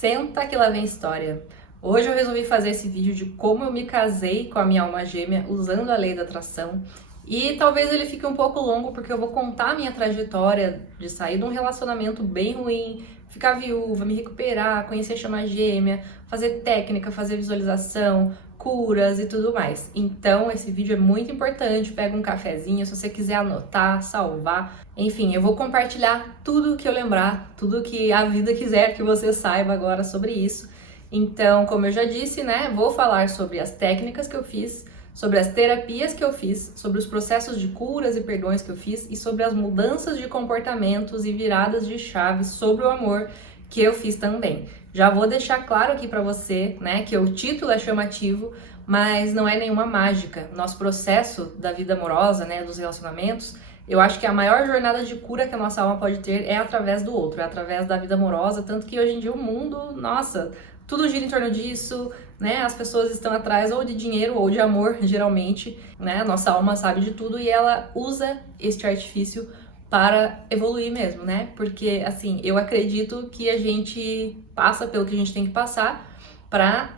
Senta que lá vem história. Hoje eu resolvi fazer esse vídeo de como eu me casei com a minha alma gêmea usando a lei da atração. E talvez ele fique um pouco longo porque eu vou contar a minha trajetória de sair de um relacionamento bem ruim, ficar viúva, me recuperar, conhecer a chama gêmea, fazer técnica, fazer visualização, curas e tudo mais. Então esse vídeo é muito importante, pega um cafezinho, se você quiser anotar, salvar, enfim, eu vou compartilhar tudo que eu lembrar, tudo que a vida quiser que você saiba agora sobre isso. Então, como eu já disse, né, vou falar sobre as técnicas que eu fiz, sobre as terapias que eu fiz, sobre os processos de curas e perdões que eu fiz e sobre as mudanças de comportamentos e viradas de chave sobre o amor que eu fiz também. Já vou deixar claro aqui pra você, né, que o título é chamativo, mas não é nenhuma mágica. Nosso processo da vida amorosa, né, dos relacionamentos, eu acho que a maior jornada de cura que a nossa alma pode ter é através do outro, é através da vida amorosa, tanto que hoje em dia o mundo, nossa, tudo gira em torno disso, né? As pessoas estão atrás ou de dinheiro ou de amor, geralmente, né? Nossa alma sabe de tudo e ela usa este artifício para evoluir mesmo, né? Porque, assim, eu acredito que a gente passa pelo que a gente tem que passar para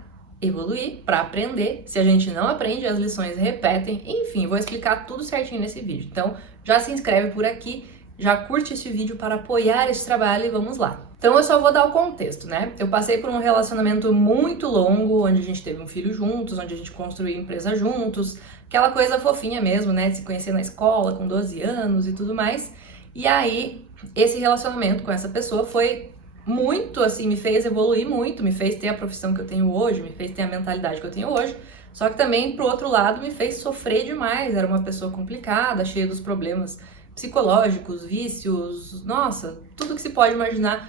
evoluir, para aprender. Se a gente não aprende, as lições repetem. Enfim, vou explicar tudo certinho nesse vídeo. Então, já se inscreve por aqui, já curte esse vídeo para apoiar esse trabalho e vamos lá. Então eu só vou dar o contexto, né? Eu passei por um relacionamento muito longo, onde a gente teve um filho juntos, onde a gente construiu empresa juntos, aquela coisa fofinha mesmo, né? De se conhecer na escola com 12 anos e tudo mais. E aí, esse relacionamento com essa pessoa foi muito, assim, me fez evoluir muito, me fez ter a profissão que eu tenho hoje, me fez ter a mentalidade que eu tenho hoje, só que também, pro outro lado, me fez sofrer demais. Era uma pessoa complicada, cheia dos problemas psicológicos, vícios, nossa, tudo que se pode imaginar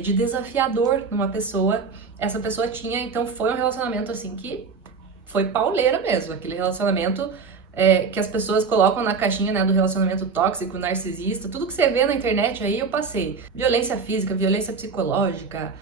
de desafiador numa pessoa, essa pessoa tinha. Então foi um relacionamento assim que foi pauleira mesmo, aquele relacionamento que as pessoas colocam na caixinha, né, do relacionamento tóxico, narcisista, tudo que você vê na internet aí eu passei, violência física, violência psicológica,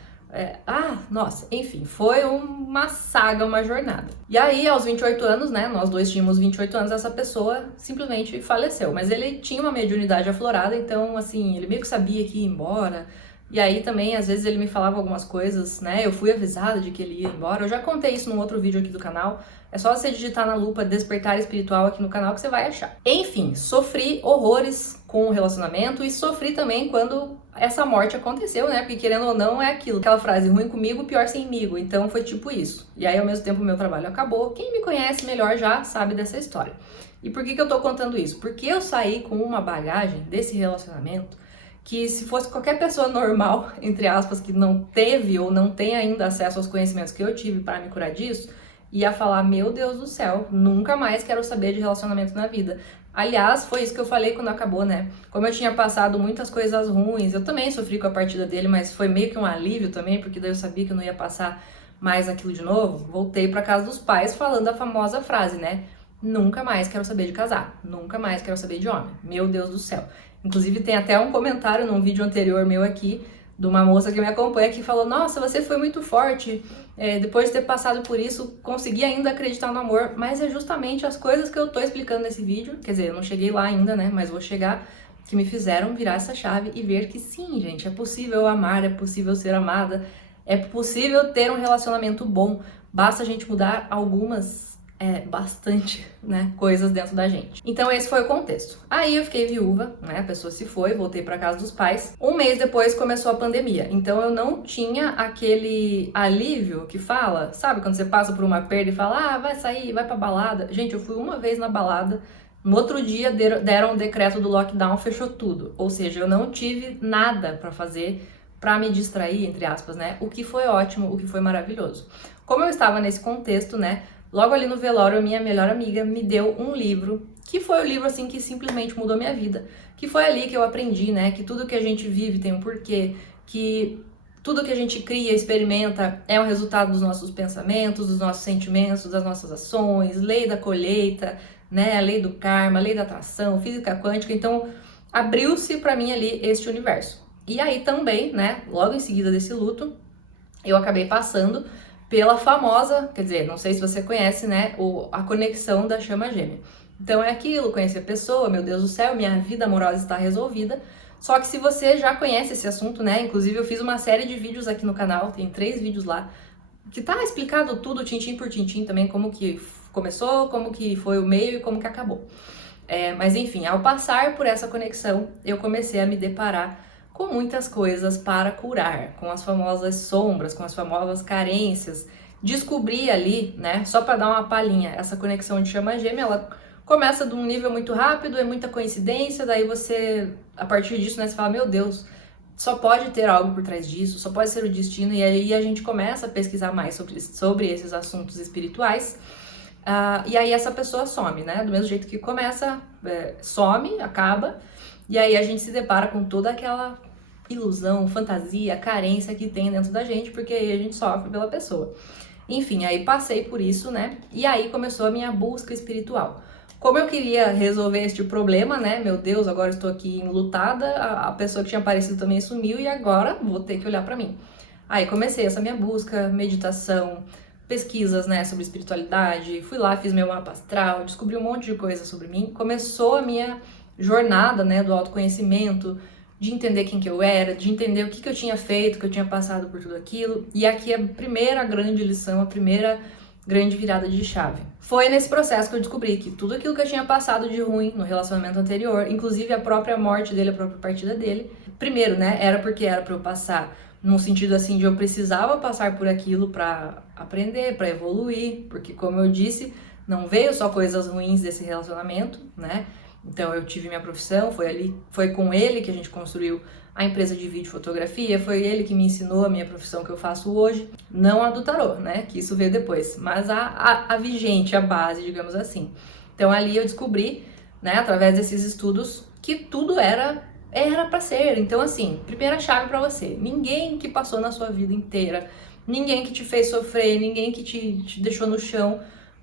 nossa, enfim, foi uma saga, uma jornada. E aí, aos 28 anos, né, nós dois tínhamos 28 anos, essa pessoa simplesmente faleceu. Mas ele tinha uma mediunidade aflorada, então, assim, ele meio que sabia que ia embora. E aí também, às vezes, ele me falava algumas coisas, né, eu fui avisada de que ele ia embora. Eu já contei isso num outro vídeo aqui do canal. É só você digitar na lupa Despertar Espiritual aqui no canal que você vai achar. Enfim, sofri horrores com o relacionamento e sofri também quando essa morte aconteceu, né? Porque querendo ou não é aquilo, aquela frase, ruim comigo, pior semigo. Então foi tipo isso. E aí ao mesmo tempo o meu trabalho acabou. Quem me conhece melhor já sabe dessa história. E por que eu tô contando isso? Porque eu saí com uma bagagem desse relacionamento que se fosse qualquer pessoa normal, entre aspas, que não teve ou não tem ainda acesso aos conhecimentos que eu tive para me curar disso, ia falar, meu Deus do céu, nunca mais quero saber de relacionamento na vida. Aliás, foi isso que eu falei quando acabou, né? Como eu tinha passado muitas coisas ruins, eu também sofri com a partida dele, mas foi meio que um alívio também, porque daí eu sabia que eu não ia passar mais aquilo de novo. Voltei para casa dos pais falando a famosa frase, né? Nunca mais quero saber de casar, nunca mais quero saber de homem. Meu Deus do céu. Inclusive tem até um comentário num vídeo anterior meu aqui, de uma moça que me acompanha, que falou, nossa, você foi muito forte, depois de ter passado por isso, consegui ainda acreditar no amor. Mas é justamente as coisas que eu tô explicando nesse vídeo, quer dizer, eu não cheguei lá ainda, né, mas vou chegar, que me fizeram virar essa chave e ver que sim, gente, é possível amar, é possível ser amada, é possível ter um relacionamento bom, basta a gente mudar algumas bastante, né, coisas dentro da gente. Então esse foi o contexto. Aí eu fiquei viúva, né, a pessoa se foi, voltei para casa dos pais. Um mês depois começou a pandemia, então eu não tinha aquele alívio que fala, sabe, quando você passa por uma perda e fala, vai sair, vai pra balada. Gente, eu fui uma vez na balada, no outro dia deram o decreto do lockdown, fechou tudo. Ou seja, eu não tive nada para fazer para me distrair, entre aspas, né, o que foi ótimo, o que foi maravilhoso. Como eu estava nesse contexto, né, logo ali no velório, a minha melhor amiga me deu um livro, que foi o livro, assim, que simplesmente mudou minha vida. Que foi ali que eu aprendi, né, que tudo que a gente vive tem um porquê, que tudo que a gente cria, experimenta, é um resultado dos nossos pensamentos, dos nossos sentimentos, das nossas ações, lei da colheita, né, a lei do karma, a lei da atração, física quântica. Então, abriu-se pra mim ali este universo. E aí também, né, logo em seguida desse luto, eu acabei passando pela famosa, quer dizer, não sei se você conhece, né, a conexão da chama gêmea. Então é aquilo, conheci a pessoa, meu Deus do céu, minha vida amorosa está resolvida, Só que se você já conhece esse assunto, né? Inclusive eu fiz uma série de vídeos aqui no canal, tem 3 vídeos lá, que tá explicado tudo, tintim por tintim também, como que começou, como que foi o meio e como que acabou. Mas enfim, ao passar por essa conexão, eu comecei a me deparar com muitas coisas para curar, com as famosas sombras, com as famosas carências. Descobri ali, né, só para dar uma palhinha, essa conexão de chama gêmea, ela começa de um nível muito rápido, é muita coincidência, daí você, a partir disso, né, você fala, meu Deus, só pode ter algo por trás disso, só pode ser o destino, e aí a gente começa a pesquisar mais sobre esses assuntos espirituais. E aí essa pessoa some, né? Do mesmo jeito que começa, some, acaba, e aí a gente se depara com toda aquela ilusão, fantasia, carência que tem dentro da gente, porque aí a gente sofre pela pessoa. Enfim, aí passei por isso, né? E aí começou a minha busca espiritual. Como eu queria resolver este problema, né? Meu Deus, agora estou aqui enlutada, a pessoa que tinha aparecido também sumiu e agora vou ter que olhar para mim. Aí comecei essa minha busca, meditação, pesquisas, né, sobre espiritualidade, fui lá, fiz meu mapa astral, descobri um monte de coisa sobre mim. Começou a minha jornada, né, do autoconhecimento, de entender quem que eu era, de entender o que eu tinha feito, que eu tinha passado por tudo aquilo. E aqui a primeira grande lição, a primeira grande virada de chave. Foi nesse processo que eu descobri que tudo aquilo que eu tinha passado de ruim no relacionamento anterior, inclusive a própria morte dele, a própria partida dele, primeiro, né, era porque era pra eu passar num sentido assim de eu precisava passar por aquilo para aprender, para evoluir, porque como eu disse, não veio só coisas ruins desse relacionamento, né? Então eu tive minha profissão, foi com ele que a gente construiu a empresa de vídeo e fotografia, foi ele que me ensinou a minha profissão que eu faço hoje, não a do tarô, né? Que isso veio depois, mas a vigente, a base, digamos assim. Então ali eu descobri, né, através desses estudos, que tudo era para ser. Então, assim, primeira chave para você: ninguém que passou na sua vida inteira, ninguém que te fez sofrer, ninguém que te deixou no chão,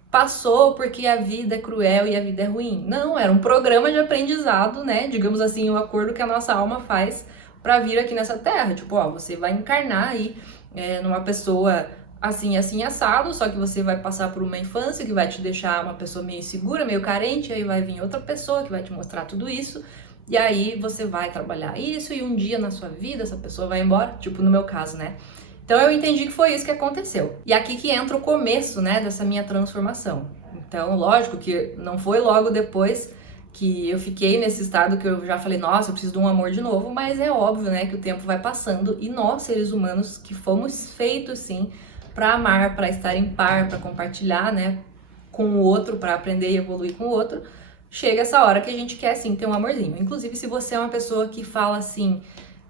passou porque a vida é cruel e a vida é ruim. Não, era um programa de aprendizado, né? Digamos assim, o acordo que a nossa alma faz para vir aqui nessa terra. Tipo, ó, você vai encarnar aí numa pessoa assim, assim, assado, só que você vai passar por uma infância que vai te deixar uma pessoa meio insegura, meio carente, aí vai vir outra pessoa que vai te mostrar tudo isso. E aí você vai trabalhar isso e um dia na sua vida essa pessoa vai embora, tipo no meu caso, né? Então eu entendi que foi isso que aconteceu. E aqui que entra o começo, né, dessa minha transformação. Então, lógico que não foi logo depois que eu fiquei nesse estado que eu já falei, nossa, eu preciso de um amor de novo, mas é óbvio, né, que o tempo vai passando e nós, seres humanos, que fomos feitos, sim, para amar, para estar em par, para compartilhar, né, com o outro, para aprender e evoluir com o outro, chega essa hora que a gente quer, sim, ter um amorzinho. Inclusive, se você é uma pessoa que fala assim,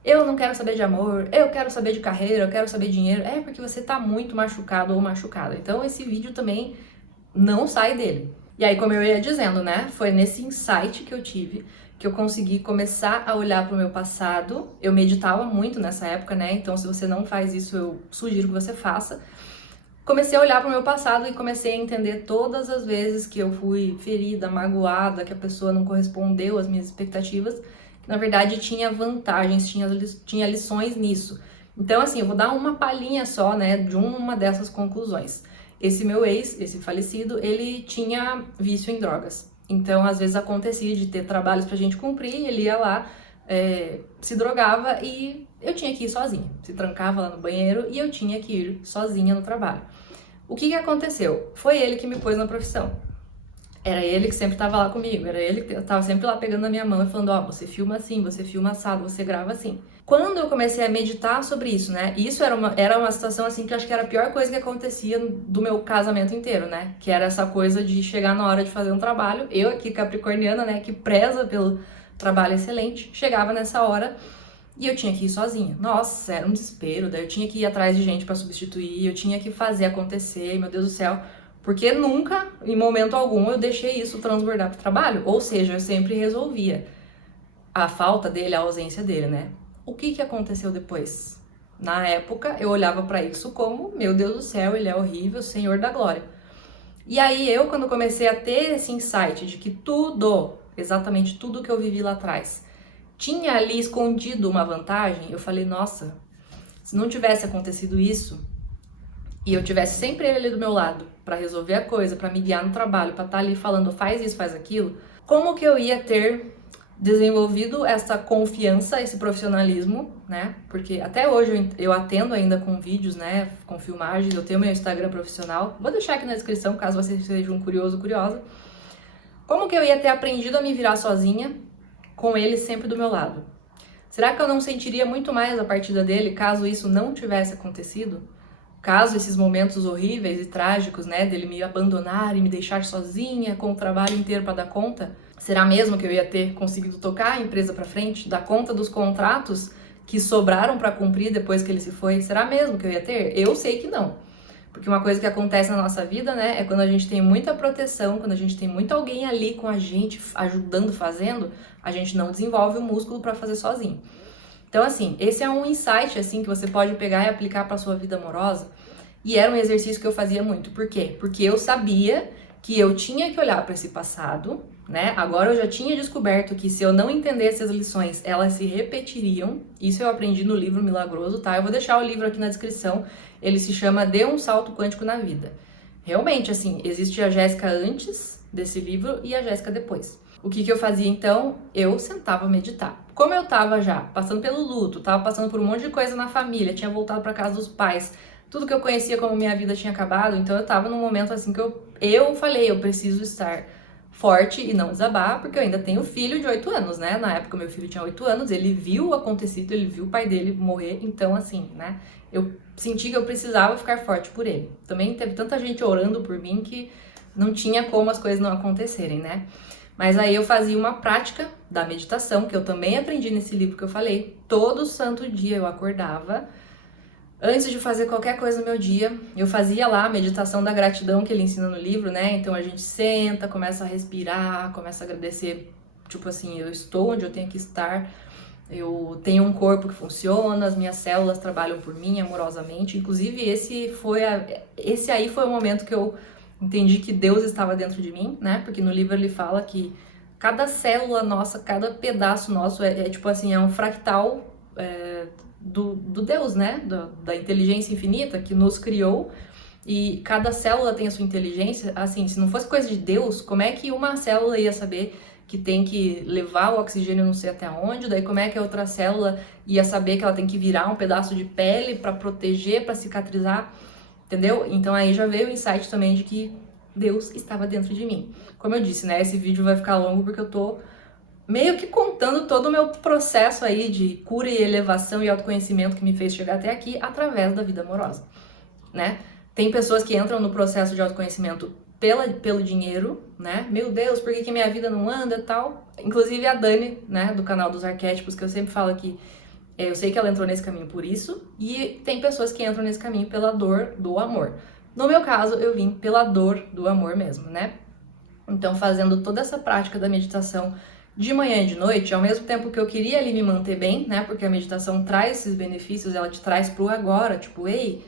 eu não quero saber de amor, eu quero saber de carreira, eu quero saber de dinheiro, é porque você tá muito machucado ou machucada. Então, esse vídeo também não sai dele. E aí, como eu ia dizendo, né, foi nesse insight que eu tive que eu consegui começar a olhar pro meu passado. Eu meditava muito nessa época, né, então se você não faz isso, eu sugiro que você faça. Comecei a olhar para o meu passado e comecei a entender todas as vezes que eu fui ferida, magoada, que a pessoa não correspondeu às minhas expectativas, que na verdade tinha vantagens, tinha lições nisso. Então, assim, eu vou dar uma palhinha só, né, de uma dessas conclusões. Esse meu ex, esse falecido, ele tinha vício em drogas. Então, às vezes acontecia de ter trabalhos pra gente cumprir, ele ia lá, se drogava e eu tinha que ir sozinha. Se trancava lá no banheiro e eu tinha que ir sozinha no trabalho. O que aconteceu? Foi ele que me pôs na profissão. Era ele que sempre estava lá comigo, era ele que estava sempre lá pegando na minha mão e falando, ó, você filma assim, você filma assado, você grava assim. Quando eu comecei a meditar sobre isso, né, isso era uma situação assim que eu acho que era a pior coisa que acontecia do meu casamento inteiro, né, que era essa coisa de chegar na hora de fazer um trabalho, eu aqui capricorniana, né, que preza pelo trabalho excelente, chegava nessa hora e eu tinha que ir sozinha. Nossa, era um desespero, daí eu tinha que ir atrás de gente pra substituir, eu tinha que fazer acontecer, meu Deus do céu, porque nunca, em momento algum, eu deixei isso transbordar pro trabalho, ou seja, eu sempre resolvia a falta dele, a ausência dele, né? O que aconteceu depois? Na época, eu olhava pra isso como, meu Deus do céu, ele é horrível, Senhor da glória. E aí eu, quando comecei a ter esse insight de que tudo, exatamente tudo que eu vivi lá atrás, tinha ali escondido uma vantagem, eu falei, nossa, se não tivesse acontecido isso, e eu tivesse sempre ele ali do meu lado, pra resolver a coisa, pra me guiar no trabalho, pra estar ali falando, faz isso, faz aquilo, como que eu ia ter desenvolvido essa confiança, esse profissionalismo, né? Porque até hoje eu atendo ainda com vídeos, né? Com filmagens, eu tenho meu Instagram profissional. Vou deixar aqui na descrição, caso você seja um curioso, curiosa. Como que eu ia ter aprendido a me virar sozinha, com ele sempre do meu lado? Será que eu não sentiria muito mais a partida dele caso isso não tivesse acontecido? Caso esses momentos horríveis e trágicos, né, dele me abandonar e me deixar sozinha com o trabalho inteiro para dar conta, será mesmo que eu ia ter conseguido tocar a empresa para frente, dar conta dos contratos que sobraram para cumprir depois que ele se foi? Será mesmo que eu ia ter? Eu sei que não. Porque uma coisa que acontece na nossa vida, né, é quando a gente tem muita proteção, quando a gente tem muito alguém ali com a gente, ajudando, fazendo, a gente não desenvolve o músculo para fazer sozinho. Então, assim, esse é um insight, assim, que você pode pegar e aplicar para sua vida amorosa. E era um exercício que eu fazia muito. Por quê? Porque eu sabia que eu tinha que olhar para esse passado, né? Agora eu já tinha descoberto que se eu não entendesse as lições, elas se repetiriam. Isso eu aprendi no livro Milagroso, tá? Eu vou deixar o livro aqui na descrição. Ele se chama Dê um Salto Quântico na Vida. Realmente, assim, existe a Jéssica antes desse livro e a Jéssica depois. O que eu fazia então? Eu sentava a meditar. Como eu tava já passando pelo luto, tava passando por um monte de coisa na família, tinha voltado para casa dos pais, tudo que eu conhecia como minha vida tinha acabado, então eu tava num momento assim que eu falei, eu preciso estar forte e não desabar, porque eu ainda tenho filho de 8 anos, né? Na época meu filho tinha 8 anos, ele viu o acontecido, ele viu o pai dele morrer, então assim, né? Eu senti que eu precisava ficar forte por ele. Também teve tanta gente orando por mim que não tinha como as coisas não acontecerem, né? Mas aí eu fazia uma prática da meditação, que eu também aprendi nesse livro que eu falei. Todo santo dia eu acordava. Antes de fazer qualquer coisa no meu dia, eu fazia lá a meditação da gratidão que ele ensina no livro, né? Então a gente senta, começa a respirar, começa a agradecer. Tipo assim, eu estou onde eu tenho que estar. Eu tenho um corpo que funciona, as minhas células trabalham por mim amorosamente. Inclusive, esse aí foi o momento que eu entendi que Deus estava dentro de mim, né? Porque no livro ele fala que cada célula nossa, cada pedaço nosso é tipo assim, é um fractal do Deus, né? Da inteligência infinita que nos criou. E cada célula tem a sua inteligência. Assim, se não fosse coisa de Deus, como é que uma célula ia saber que tem que levar o oxigênio não sei até onde? Daí como é que a outra célula ia saber que ela tem que virar um pedaço de pele para proteger, para cicatrizar? Entendeu? Então aí já veio o insight também de que Deus estava dentro de mim. Como eu disse, né? Esse vídeo vai ficar longo porque eu tô meio que contando todo o meu processo aí de cura e elevação e autoconhecimento que me fez chegar até aqui através da vida amorosa, né? Tem pessoas que entram no processo de autoconhecimento pelo dinheiro, né? Meu Deus, por que minha vida não anda e tal? Inclusive a Dani, né, do canal dos arquétipos, que eu sempre falo aqui, eu sei que ela entrou nesse caminho por isso, e tem pessoas que entram nesse caminho pela dor do amor. No meu caso, eu vim pela dor do amor mesmo, né? Então, fazendo toda essa prática da meditação de manhã e de noite, ao mesmo tempo que eu queria ali me manter bem, né? Porque a meditação traz esses benefícios, ela te traz pro agora, tipo, ei,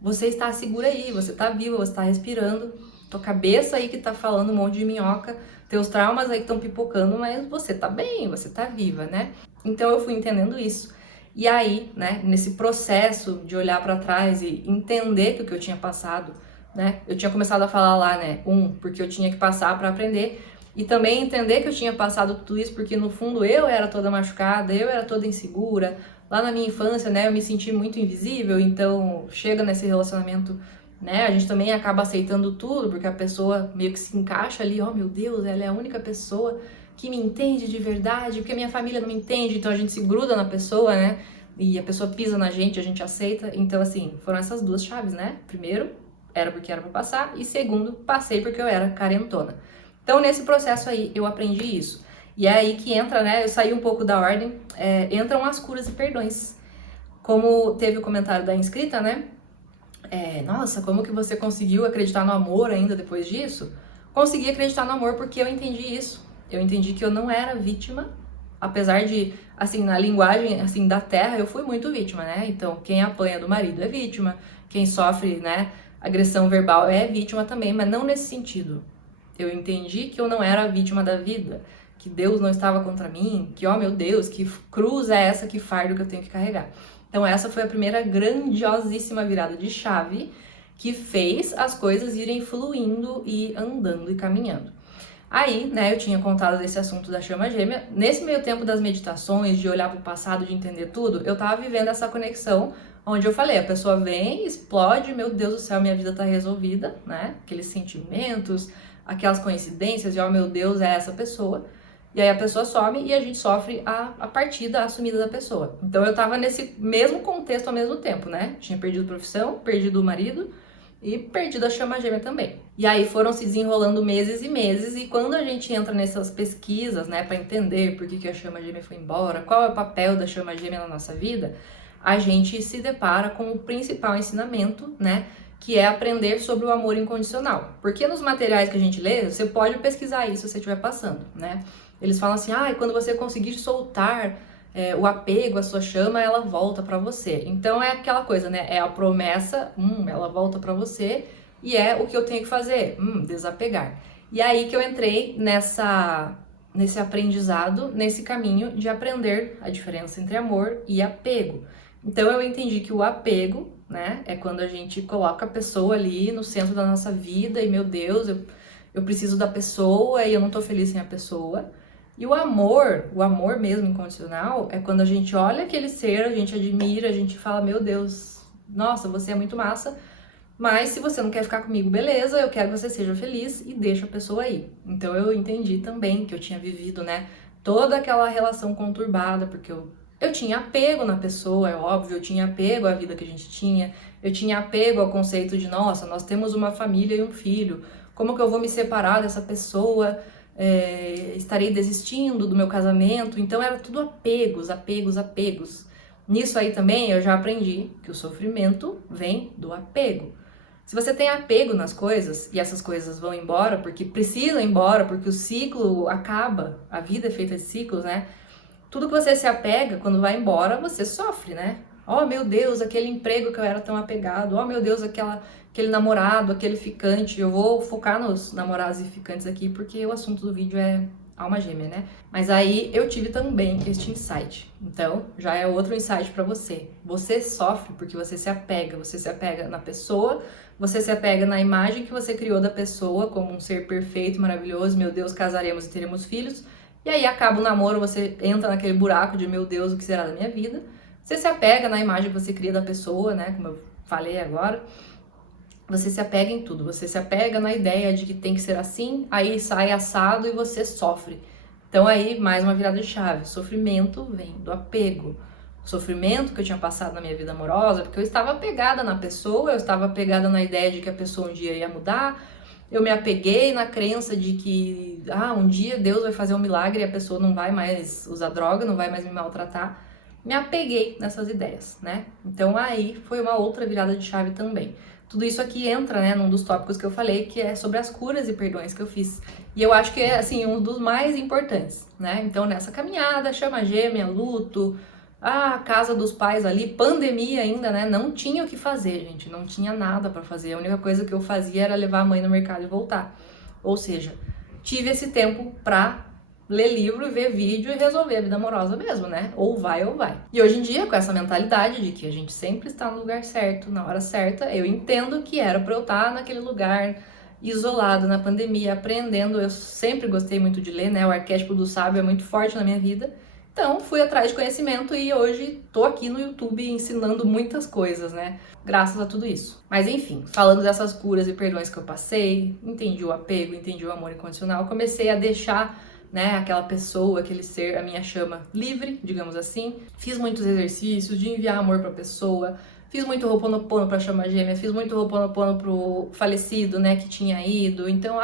você está segura aí, você tá viva, você tá respirando, tua cabeça aí que tá falando um monte de minhoca, teus traumas aí que estão pipocando, mas você tá bem, você tá viva, né? Então eu fui entendendo isso. E aí, né, nesse processo de olhar para trás e entender que o que eu tinha passado, né, eu tinha começado a falar lá, né, porque eu tinha que passar para aprender, e também entender que eu tinha passado tudo isso porque no fundo eu era toda machucada, eu era toda insegura. Lá na minha infância, né, eu me senti muito invisível, então chega nesse relacionamento, né, a gente também acaba aceitando tudo, porque a pessoa meio que se encaixa ali, oh meu Deus, ela é a única pessoa que me entende de verdade, porque a minha família não me entende, então a gente se gruda na pessoa, né, e a pessoa pisa na gente, a gente aceita. Então assim, foram essas duas chaves, né, primeiro, era porque era pra passar, e segundo, passei porque eu era carentona. Então nesse processo aí, eu aprendi isso. E é aí que entra, né, eu saí um pouco da ordem, entram as curas e perdões. Como teve o comentário da inscrita, né, nossa, como que você conseguiu acreditar no amor ainda depois disso? Consegui acreditar no amor porque eu entendi isso. Eu entendi que eu não era vítima, apesar de, assim, na linguagem, assim, da terra, eu fui muito vítima, né? Então, quem apanha do marido é vítima, quem sofre, né, agressão verbal é vítima também, mas não nesse sentido. Eu entendi que eu não era vítima da vida, que Deus não estava contra mim, que, oh meu Deus, que cruz é essa, que fardo que eu tenho que carregar. Então essa foi a primeira grandiosíssima virada de chave que fez as coisas irem fluindo e andando e caminhando. Aí, né, eu tinha contado desse assunto da chama gêmea. Nesse meio tempo das meditações, de olhar para o passado, de entender tudo, eu tava vivendo essa conexão onde eu falei, a pessoa vem, explode, meu Deus do céu, minha vida tá resolvida, né? Aqueles sentimentos, aquelas coincidências, e ó, meu Deus, é essa pessoa. E aí a pessoa some e a gente sofre a partida, a sumida da pessoa. Então eu tava nesse mesmo contexto ao mesmo tempo, né? Tinha perdido profissão, perdido o marido e perdido a chama gêmea também. E aí foram se desenrolando meses e meses, e quando a gente entra nessas pesquisas, né, para entender por que a chama gêmea foi embora, qual é o papel da chama gêmea na nossa vida, a gente se depara com o principal ensinamento, né, que é aprender sobre o amor incondicional. Porque nos materiais que a gente lê, você pode pesquisar isso se você estiver passando, né? Eles falam assim, quando você conseguir soltar o apego, a sua chama, ela volta pra você. Então é aquela coisa, né? É a promessa, ela volta pra você, e é o que eu tenho que fazer, desapegar. E aí que eu entrei nesse aprendizado, nesse caminho de aprender a diferença entre amor e apego. Então eu entendi que o apego, né, é quando a gente coloca a pessoa ali no centro da nossa vida e, meu Deus, eu preciso da pessoa e eu não tô feliz sem a pessoa. E o amor mesmo incondicional, é quando a gente olha aquele ser, a gente admira, a gente fala, meu Deus, nossa, você é muito massa, mas se você não quer ficar comigo, beleza, eu quero que você seja feliz e deixa a pessoa aí. Então eu entendi também que eu tinha vivido, né, toda aquela relação conturbada, porque eu tinha apego na pessoa, é óbvio, eu tinha apego à vida que a gente tinha, eu tinha apego ao conceito de, nossa, nós temos uma família e um filho, como que eu vou me separar dessa pessoa? Estarei desistindo do meu casamento. Então era tudo apegos. Nisso aí também eu já aprendi que o sofrimento vem do apego. Se você tem apego nas coisas e essas coisas vão embora porque precisam ir embora, porque o ciclo acaba, a vida é feita de ciclos, né? Tudo que você se apega, quando vai embora, você sofre, né? Oh, meu Deus, aquele emprego que eu era tão apegado. Oh, meu Deus, aquele namorado, aquele ficante. Eu vou focar nos namorados e ficantes aqui, porque o assunto do vídeo é alma gêmea, né? Mas aí eu tive também este insight. Então, já é outro insight pra você. Você sofre porque você se apega na pessoa, você se apega na imagem que você criou da pessoa como um ser perfeito, maravilhoso. Meu Deus, casaremos e teremos filhos. E aí acaba o namoro, você entra naquele buraco de, meu Deus, o que será da minha vida? Você se apega na imagem que você cria da pessoa, né? Como eu falei agora. Você se apega em tudo. Você se apega na ideia de que tem que ser assim, aí sai assado e você sofre. Então aí, mais uma virada de chave. Sofrimento vem do apego. O sofrimento que eu tinha passado na minha vida amorosa, porque eu estava apegada na pessoa, eu estava apegada na ideia de que a pessoa um dia ia mudar. Eu me apeguei na crença de que, um dia Deus vai fazer um milagre e a pessoa não vai mais usar droga, não vai mais me maltratar. Me apeguei nessas ideias, né? Então aí foi uma outra virada de chave também. Tudo isso aqui entra, né, num dos tópicos que eu falei, que é sobre as curas e perdões que eu fiz. E eu acho que é, assim, um dos mais importantes, né? Então, nessa caminhada, chama gêmea, luto, a casa dos pais ali, pandemia ainda, né? Não tinha o que fazer, gente. Não tinha nada pra fazer. A única coisa que eu fazia era levar a mãe no mercado e voltar. Ou seja, tive esse tempo pra ler livro e ver vídeo e resolver a vida amorosa mesmo, né? Ou vai. E hoje em dia, com essa mentalidade de que a gente sempre está no lugar certo, na hora certa, eu entendo que era pra eu estar naquele lugar isolado na pandemia, aprendendo. Eu sempre gostei muito de ler, né? O arquétipo do sábio é muito forte na minha vida. Então, fui atrás de conhecimento e hoje tô aqui no YouTube ensinando muitas coisas, né? Graças a tudo isso. Mas enfim, falando dessas curas e perdões que eu passei, entendi o apego, entendi o amor incondicional, comecei a deixar, né, aquela pessoa, aquele ser, a minha chama livre, digamos assim. Fiz muitos exercícios de enviar amor pra pessoa, fiz muito Ho'oponopono pra chama gêmea, fiz muito Ho'oponopono pro falecido, né, que tinha ido. Então,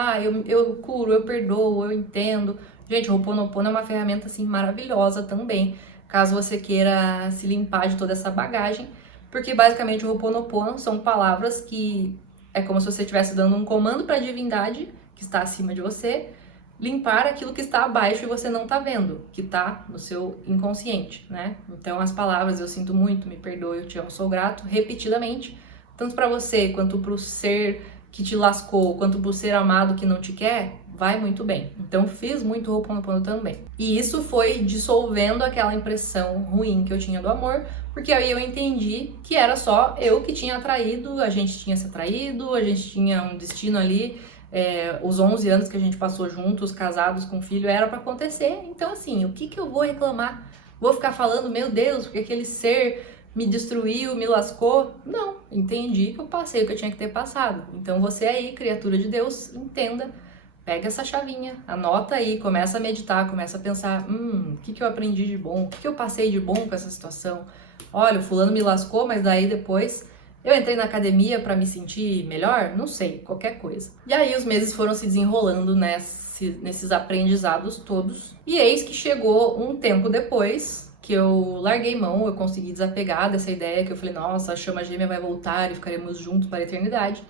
eu curo, eu perdoo, eu entendo. Gente, o Ho'oponopono é uma ferramenta, assim, maravilhosa também, caso você queira se limpar de toda essa bagagem, porque basicamente o Ho'oponopono são palavras que é como se você estivesse dando um comando para a divindade que está acima de você, limpar aquilo que está abaixo e você não tá vendo, que tá no seu inconsciente, né? Então as palavras eu sinto muito, me perdoe, eu te amo, sou grato, repetidamente, tanto para você quanto pro ser que te lascou, quanto pro ser amado que não te quer, vai muito bem. Então fiz muito Ho'oponopono também. E isso foi dissolvendo aquela impressão ruim que eu tinha do amor, porque aí eu entendi que era só eu que tinha atraído, a gente tinha se atraído, a gente tinha um destino ali os 11 anos que a gente passou juntos, casados com filho, era pra acontecer. Então, assim, o que que eu vou reclamar? Vou ficar falando, meu Deus, porque aquele ser me destruiu, me lascou? Não, entendi que eu passei o que eu tinha que ter passado. Então, você aí, criatura de Deus, entenda, pega essa chavinha, anota aí, começa a meditar, começa a pensar, o que que eu aprendi de bom? O que que eu passei de bom com essa situação? Olha, o fulano me lascou, mas daí depois eu entrei na academia para me sentir melhor? Não sei, qualquer coisa. E aí os meses foram se desenrolando nesses aprendizados todos. E eis que chegou um tempo depois que eu larguei mão, eu consegui desapegar dessa ideia que eu falei, nossa, a chama gêmea vai voltar e ficaremos juntos para a eternidade.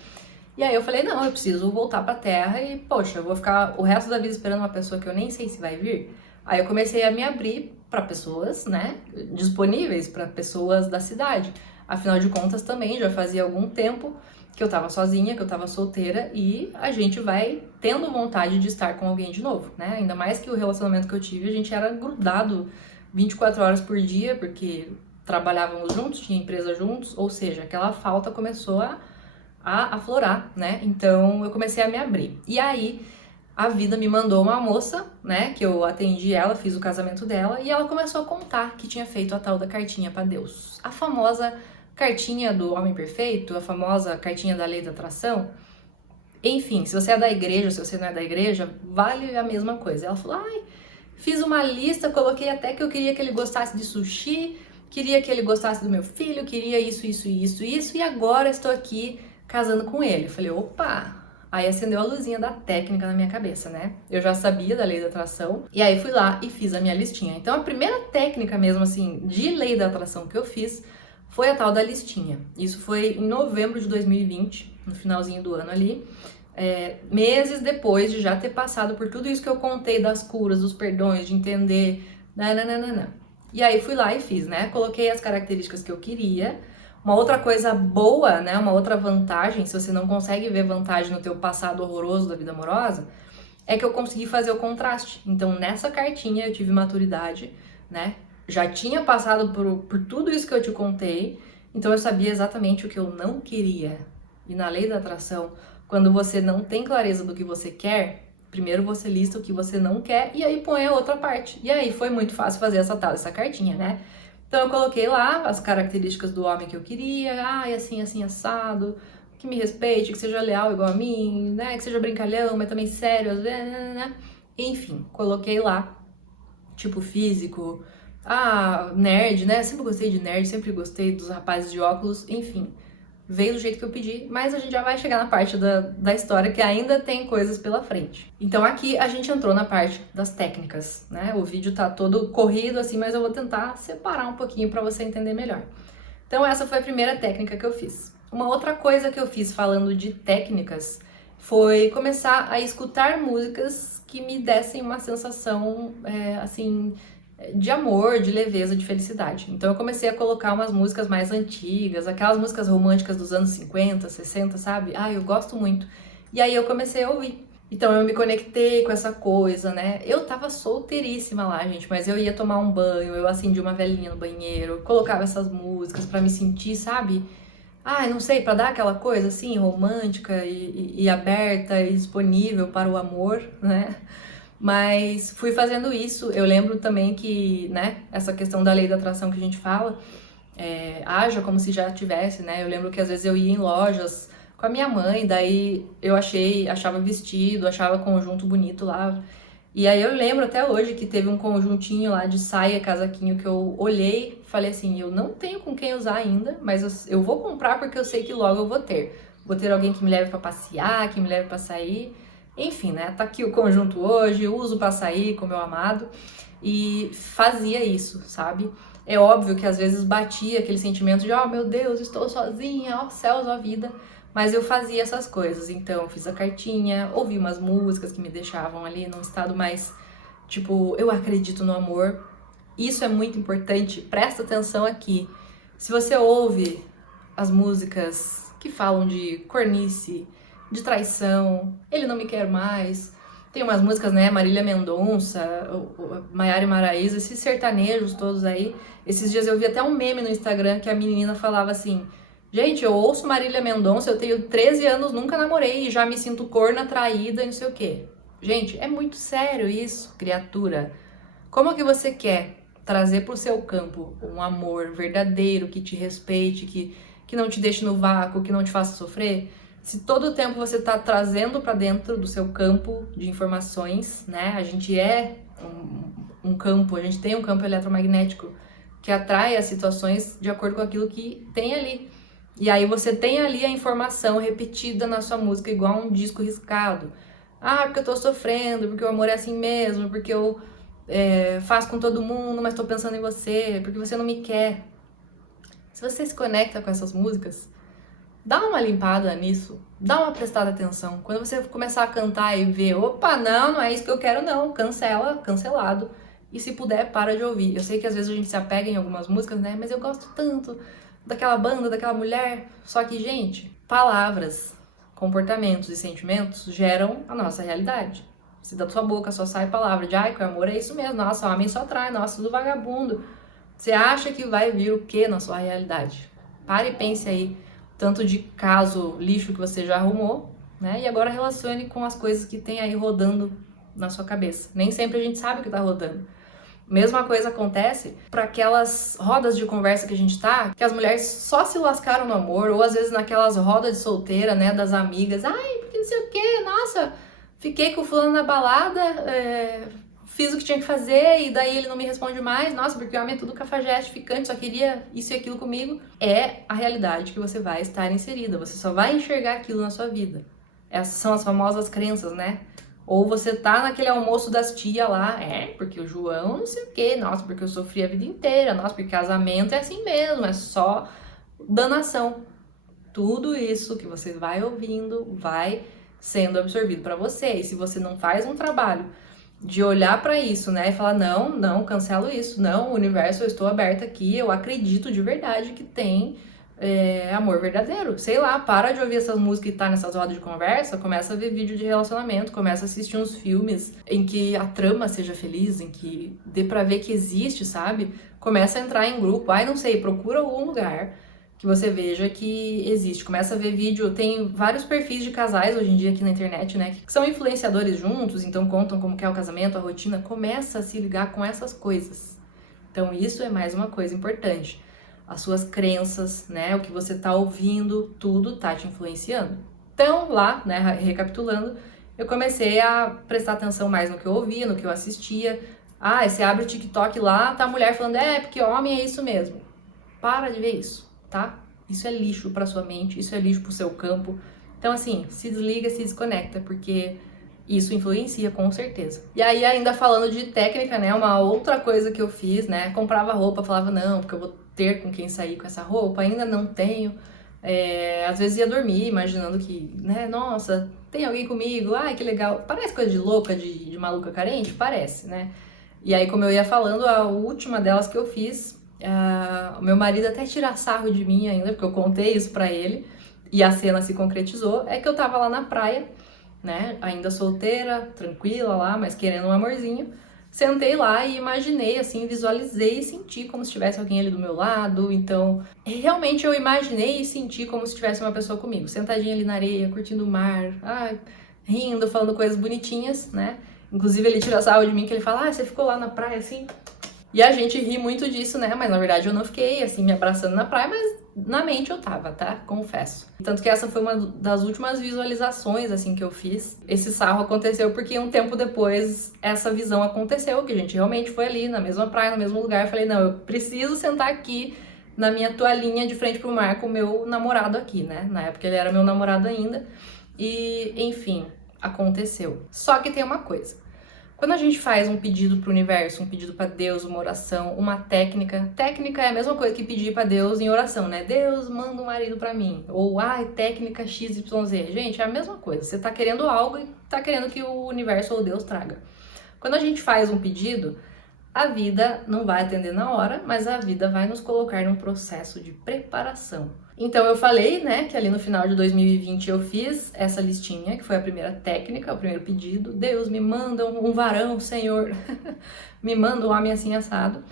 E aí eu falei, não, eu preciso voltar pra Terra e, poxa, eu vou ficar o resto da vida esperando uma pessoa que eu nem sei se vai vir. Aí eu comecei a me abrir para pessoas, né, disponíveis para pessoas da cidade. Afinal de contas, também já fazia algum tempo que eu tava sozinha, que eu tava solteira, e a gente vai tendo vontade de estar com alguém de novo, né? Ainda mais que o relacionamento que eu tive, a gente era grudado 24 horas por dia, porque trabalhávamos juntos, tinha empresa juntos, ou seja, aquela falta começou a aflorar, né? Então eu comecei a me abrir. E aí a vida me mandou uma moça, né, que eu atendi ela, fiz o casamento dela, e ela começou a contar que tinha feito a tal da cartinha para Deus. A famosa cartinha do homem perfeito, a famosa cartinha da lei da atração. Enfim, se você é da igreja, se você não é da igreja, vale a mesma coisa. Ela falou, fiz uma lista, coloquei até que eu queria que ele gostasse de sushi, queria que ele gostasse do meu filho, queria isso, isso, isso, isso, e agora estou aqui casando com ele. Eu falei, opa! Aí acendeu a luzinha da técnica na minha cabeça, né? Eu já sabia da lei da atração, e aí fui lá e fiz a minha listinha. Então a primeira técnica mesmo, assim, de lei da atração que eu fiz foi a tal da listinha. Isso foi em novembro de 2020, no finalzinho do ano ali, meses depois de já ter passado por tudo isso que eu contei das curas, dos perdões, de entender, nananana. E aí fui lá e fiz, né? Coloquei as características que eu queria. Uma outra coisa boa, né, uma outra vantagem, se você não consegue ver vantagem no teu passado horroroso da vida amorosa, é que eu consegui fazer o contraste. Então, nessa cartinha eu tive maturidade, né, já tinha passado por tudo isso que eu te contei, então eu sabia exatamente o que eu não queria. E na lei da atração, quando você não tem clareza do que você quer, primeiro você lista o que você não quer e aí põe a outra parte. E aí foi muito fácil fazer essa cartinha, né? Então eu coloquei lá as características do homem que eu queria, assim, assim, assado, que me respeite, que seja leal igual a mim, né, que seja brincalhão, mas também sério, às vezes, né? Enfim, coloquei lá, tipo físico, nerd, né, sempre gostei de nerd, sempre gostei dos rapazes de óculos, enfim, veio do jeito que eu pedi, mas a gente já vai chegar na parte da história que ainda tem coisas pela frente. Então aqui a gente entrou na parte das técnicas, né? O vídeo tá todo corrido assim, mas eu vou tentar separar um pouquinho para você entender melhor. Então essa foi a primeira técnica que eu fiz. Uma outra coisa que eu fiz falando de técnicas foi começar a escutar músicas que me dessem uma sensação, assim, de amor, de leveza, de felicidade. Então eu comecei a colocar umas músicas mais antigas, aquelas músicas românticas dos anos 50, 60, sabe? Eu gosto muito. E aí eu comecei a ouvir. Então eu me conectei com essa coisa, né? Eu tava solteiríssima lá, gente, mas eu ia tomar um banho, eu acendi uma velhinha no banheiro, colocava essas músicas pra me sentir, sabe? Não sei, pra dar aquela coisa assim, romântica e aberta e disponível para o amor, né? Mas fui fazendo isso. Eu lembro também que, né, essa questão da lei da atração que a gente fala, haja como se já tivesse, né? Eu lembro que às vezes eu ia em lojas com a minha mãe, daí eu achava vestido, achava conjunto bonito lá. E aí eu lembro até hoje que teve um conjuntinho lá de saia, casaquinho, que eu olhei, falei assim, eu não tenho com quem usar ainda, mas eu vou comprar porque eu sei que logo eu vou ter. Vou ter alguém que me leve pra passear, que me leve pra sair. Enfim, né, tá aqui o conjunto hoje, uso pra sair com meu amado. E fazia isso, sabe? É óbvio que às vezes batia aquele sentimento de, meu Deus, estou sozinha, ó céus, ó vida. Mas eu fazia essas coisas, então eu fiz a cartinha, ouvi umas músicas que me deixavam ali num estado mais, tipo, eu acredito no amor. Isso é muito importante, presta atenção aqui. Se você ouve as músicas que falam de cornice, de traição, ele não me quer mais, tem umas músicas, né, Marília Mendonça, Maiara e Maraíza, esses sertanejos todos aí. Esses dias eu vi até um meme no Instagram que a menina falava assim, Gente, eu ouço Marília Mendonça, eu tenho 13 anos, nunca namorei e já me sinto corna, traída e não sei o quê. Gente, é muito sério isso, criatura. Como que você quer trazer pro seu campo um amor verdadeiro, que te respeite, que não te deixe no vácuo, que não te faça sofrer? Se todo o tempo você tá trazendo para dentro do seu campo de informações, né? A gente é um campo, a gente tem um campo eletromagnético que atrai as situações de acordo com aquilo que tem ali. E aí você tem ali a informação repetida na sua música, igual um disco riscado. Ah, porque eu tô sofrendo, porque o amor é assim mesmo, porque eu faço com todo mundo, mas tô pensando em você, porque você não me quer. Se você se conecta com essas músicas, dá uma limpada nisso, dá uma prestada atenção. Quando você começar a cantar e ver, opa, não é isso que eu quero não, cancela, cancelado. E se puder, para de ouvir. Eu sei que às vezes a gente se apega em algumas músicas, né, mas eu gosto tanto daquela banda, daquela mulher. Só que, gente, palavras, comportamentos e sentimentos geram a nossa realidade. Se da sua boca só sai palavra de ai, que o amor é isso mesmo, nossa, homem só trai, nossa, tudo vagabundo. Você acha que vai vir o que na sua realidade? Pare e pense aí, tanto de caso lixo que você já arrumou, né? E agora relacione com as coisas que tem aí rodando na sua cabeça. Nem sempre a gente sabe o que tá rodando. Mesma coisa acontece para aquelas rodas de conversa que a gente tá, que as mulheres só se lascaram no amor, ou às vezes naquelas rodas de solteira, né, das amigas. Ai, porque não sei o quê, nossa, fiquei com o fulano na balada, fiz o que tinha que fazer e daí ele não me responde mais. Nossa, porque o homem é tudo cafajeste, ficante, só queria isso e aquilo comigo. É a realidade que você vai estar inserida, você só vai enxergar aquilo na sua vida. Essas são as famosas crenças, né? Ou você tá naquele almoço das tias lá, porque o João não sei o quê, nossa, porque eu sofri a vida inteira, nossa, porque casamento é assim mesmo, é só danação. Tudo isso que você vai ouvindo vai sendo absorvido para você. E se você não faz um trabalho de olhar para isso, né, e falar, não, cancelo isso, não, universo, eu estou aberta aqui, eu acredito de verdade que tem amor verdadeiro. Sei lá, para de ouvir essas músicas e tá nessas rodas de conversa, começa a ver vídeo de relacionamento, começa a assistir uns filmes em que a trama seja feliz, em que dê pra ver que existe, sabe? Começa a entrar em grupo, não sei, procura algum lugar que você veja que existe. Começa a ver vídeo, tem vários perfis de casais hoje em dia aqui na internet, né, que são influenciadores juntos, então contam como que é o casamento, a rotina, começa a se ligar com essas coisas. Então isso é mais uma coisa importante. As suas crenças, né, o que você tá ouvindo, tudo tá te influenciando. Então, lá, né, recapitulando, eu comecei a prestar atenção mais no que eu ouvia, no que eu assistia. Você abre o TikTok lá, tá a mulher falando, porque homem é isso mesmo. Para de ver isso, tá? Isso é lixo pra sua mente, isso é lixo pro seu campo. Então, assim, se desliga, se desconecta, porque isso influencia, com certeza. E aí, ainda falando de técnica, né, uma outra coisa que eu fiz, né, comprava roupa, falava, não, porque eu vou ter com quem sair com essa roupa, ainda não tenho. Às vezes ia dormir imaginando que, né, nossa, tem alguém comigo, ai, que legal. Parece coisa de louca, de maluca carente? Parece, né? E aí, como eu ia falando, a última delas que eu fiz, o meu marido até tira sarro de mim ainda, porque eu contei isso pra ele, e a cena se concretizou, é que eu tava lá na praia, né, ainda solteira, tranquila lá, mas querendo um amorzinho. Sentei lá e imaginei, assim, visualizei e senti como se tivesse alguém ali do meu lado. Então, realmente eu imaginei e senti como se tivesse uma pessoa comigo, sentadinha ali na areia, curtindo o mar, rindo, falando coisas bonitinhas, né? Inclusive ele tira sarro de mim, que ele fala, você ficou lá na praia assim? E a gente ri muito disso, né? Mas na verdade eu não fiquei, assim, me abraçando na praia, mas na mente eu tava, tá? Confesso. Tanto que essa foi uma das últimas visualizações, assim, que eu fiz. Esse sarro aconteceu porque um tempo depois essa visão aconteceu, que a gente realmente foi ali, na mesma praia, no mesmo lugar. Eu falei, não, eu preciso sentar aqui na minha toalhinha de frente pro mar com o meu namorado aqui, né? Na época ele era meu namorado ainda. E, enfim, aconteceu. Só que tem uma coisa. Quando a gente faz um pedido para o universo, um pedido para Deus, uma oração, uma técnica é a mesma coisa que pedir para Deus em oração, né? Deus, manda um marido para mim. Ou, técnica XYZ. Gente, é a mesma coisa. Você tá querendo algo e tá querendo que o universo ou Deus traga. Quando a gente faz um pedido, a vida não vai atender na hora, mas a vida vai nos colocar num processo de preparação. Então eu falei, né, que ali no final de 2020 eu fiz essa listinha, que foi a primeira técnica, o primeiro pedido. Deus, me manda um varão, Senhor. Me manda um homem assim assado.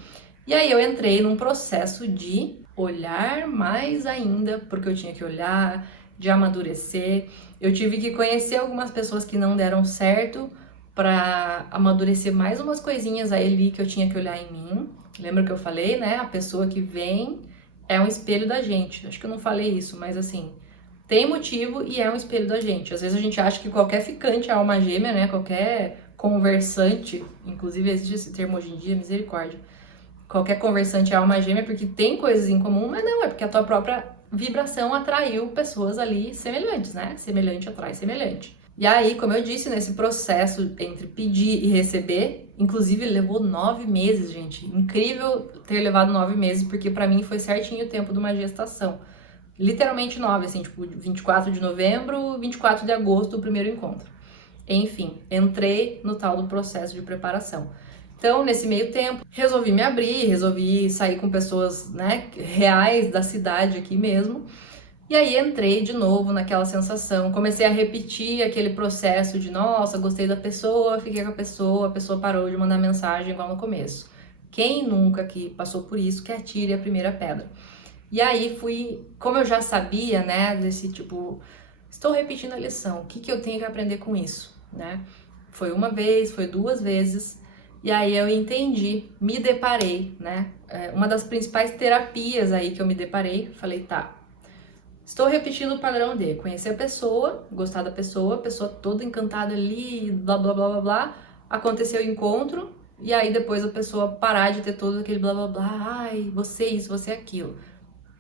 E aí eu entrei num processo de olhar mais ainda, porque eu tinha que olhar, de amadurecer. Eu tive que conhecer algumas pessoas que não deram certo para amadurecer mais umas coisinhas aí ali que eu tinha que olhar em mim. Lembra que eu falei, né? A pessoa que vem é um espelho da gente. Acho que eu não falei isso, mas assim, tem motivo e é um espelho da gente. Às vezes a gente acha que qualquer ficante é alma gêmea, né? Qualquer conversante, inclusive existe esse termo hoje em dia, misericórdia. Qualquer conversante é alma gêmea porque tem coisas em comum, mas não, é porque a tua própria vibração atraiu pessoas ali semelhantes, né? Semelhante atrai semelhante. E aí, como eu disse, nesse processo entre pedir e receber, inclusive levou 9 meses, gente. Incrível ter levado 9 meses, porque pra mim foi certinho o tempo de uma gestação. Literalmente 9, assim, tipo 24 de novembro, 24 de agosto, o primeiro encontro. Enfim, entrei no tal do processo de preparação. Então, nesse meio tempo, resolvi me abrir, resolvi sair com pessoas, né, reais da cidade aqui mesmo. E aí entrei de novo naquela sensação, comecei a repetir aquele processo de, nossa, gostei da pessoa, fiquei com a pessoa parou de mandar mensagem igual no começo. Quem nunca que passou por isso, que atire a primeira pedra. E aí fui, como eu já sabia, né, desse tipo, estou repetindo a lição, o que eu tenho que aprender com isso, né? Foi uma vez, foi 2 vezes, e aí eu entendi, me deparei, né? Uma das principais terapias aí que eu me deparei, falei, tá, estou repetindo o padrão de conhecer a pessoa, gostar da pessoa, a pessoa toda encantada ali, blá blá blá blá blá, aconteceu o encontro, e aí depois a pessoa parar de ter todo aquele blá blá blá, ai, você isso, você aquilo.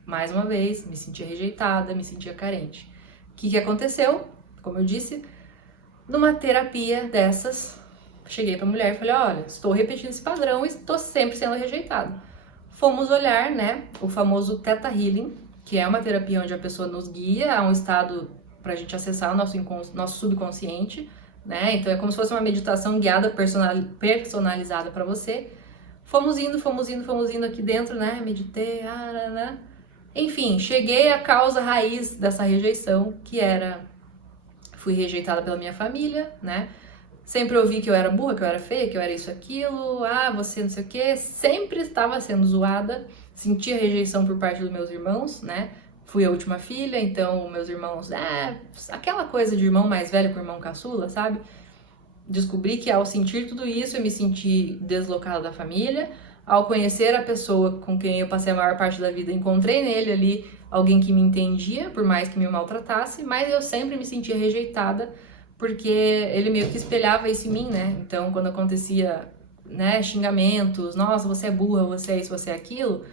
Mais uma vez, me sentia rejeitada, me sentia carente. O que aconteceu? Como eu disse, numa terapia dessas, cheguei pra mulher e falei, olha, estou repetindo esse padrão e estou sempre sendo rejeitada. Fomos olhar, né, o famoso Theta Healing, que é uma terapia onde a pessoa nos guia a um estado pra gente acessar o nosso subconsciente, né, então é como se fosse uma meditação guiada, personalizada pra você. Fomos indo aqui dentro, né, meditei, né. Enfim, cheguei à causa raiz dessa rejeição, que era, fui rejeitada pela minha família, né? Sempre ouvi que eu era burra, que eu era feia, que eu era isso, aquilo, você não sei o quê. Sempre estava sendo zoada, sentia rejeição por parte dos meus irmãos, né? Fui a última filha, então meus irmãos, aquela coisa de irmão mais velho com irmão caçula, sabe? Descobri que ao sentir tudo isso, eu me senti deslocada da família. Ao conhecer a pessoa com quem eu passei a maior parte da vida, encontrei nele ali alguém que me entendia, por mais que me maltratasse, mas eu sempre me sentia rejeitada, porque ele meio que espelhava isso em mim, né? Então, quando acontecia, né, xingamentos, nossa, você é burra, você é isso, você é aquilo,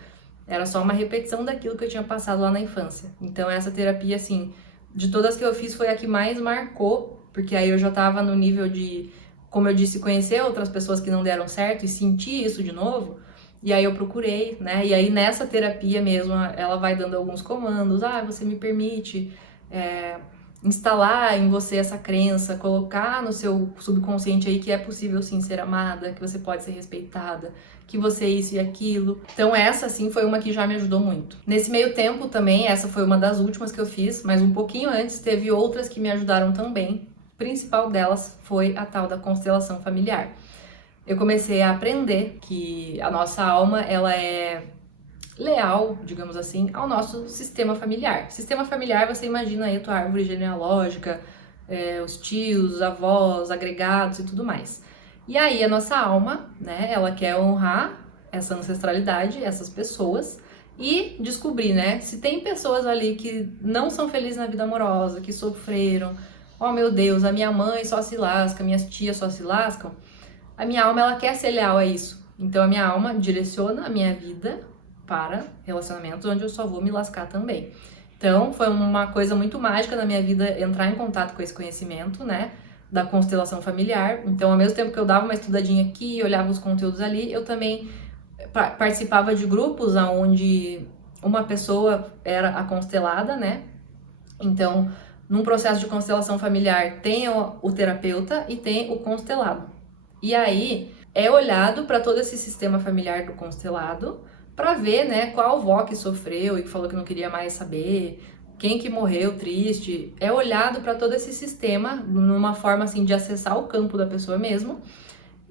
era só uma repetição daquilo que eu tinha passado lá na infância. Então, essa terapia, assim, de todas que eu fiz, foi a que mais marcou, porque aí eu já tava no nível de, como eu disse, conhecer outras pessoas que não deram certo e sentir isso de novo. E aí eu procurei, né? E aí nessa terapia mesmo, ela vai dando alguns comandos. Você me permite instalar em você essa crença, colocar no seu subconsciente aí que é possível sim ser amada, que você pode ser respeitada, que você é isso e aquilo. Então essa sim foi uma que já me ajudou muito. Nesse meio tempo também, essa foi uma das últimas que eu fiz, mas um pouquinho antes teve outras que me ajudaram também. A principal delas foi a tal da constelação familiar. Eu comecei a aprender que a nossa alma, ela é leal, digamos assim, ao nosso sistema familiar. Sistema familiar, você imagina aí a tua árvore genealógica, os tios, os avós, agregados e tudo mais. E aí a nossa alma, né, ela quer honrar essa ancestralidade, essas pessoas, e descobrir, né, se tem pessoas ali que não são felizes na vida amorosa, que sofreram, oh meu Deus, a minha mãe só se lasca, minhas tias só se lascam, a minha alma, ela quer ser leal a isso. Então, a minha alma direciona a minha vida para relacionamentos onde eu só vou me lascar também. Então, foi uma coisa muito mágica na minha vida entrar em contato com esse conhecimento, né, da constelação familiar. Então, ao mesmo tempo que eu dava uma estudadinha aqui, olhava os conteúdos ali, eu também participava de grupos onde uma pessoa era a constelada, né? Então, num processo de constelação familiar, tem o terapeuta e tem o constelado. E aí é olhado para todo esse sistema familiar do constelado para ver, né, qual avó que sofreu e que falou que não queria mais saber, quem que morreu triste. É olhado para todo esse sistema numa forma assim de acessar o campo da pessoa mesmo.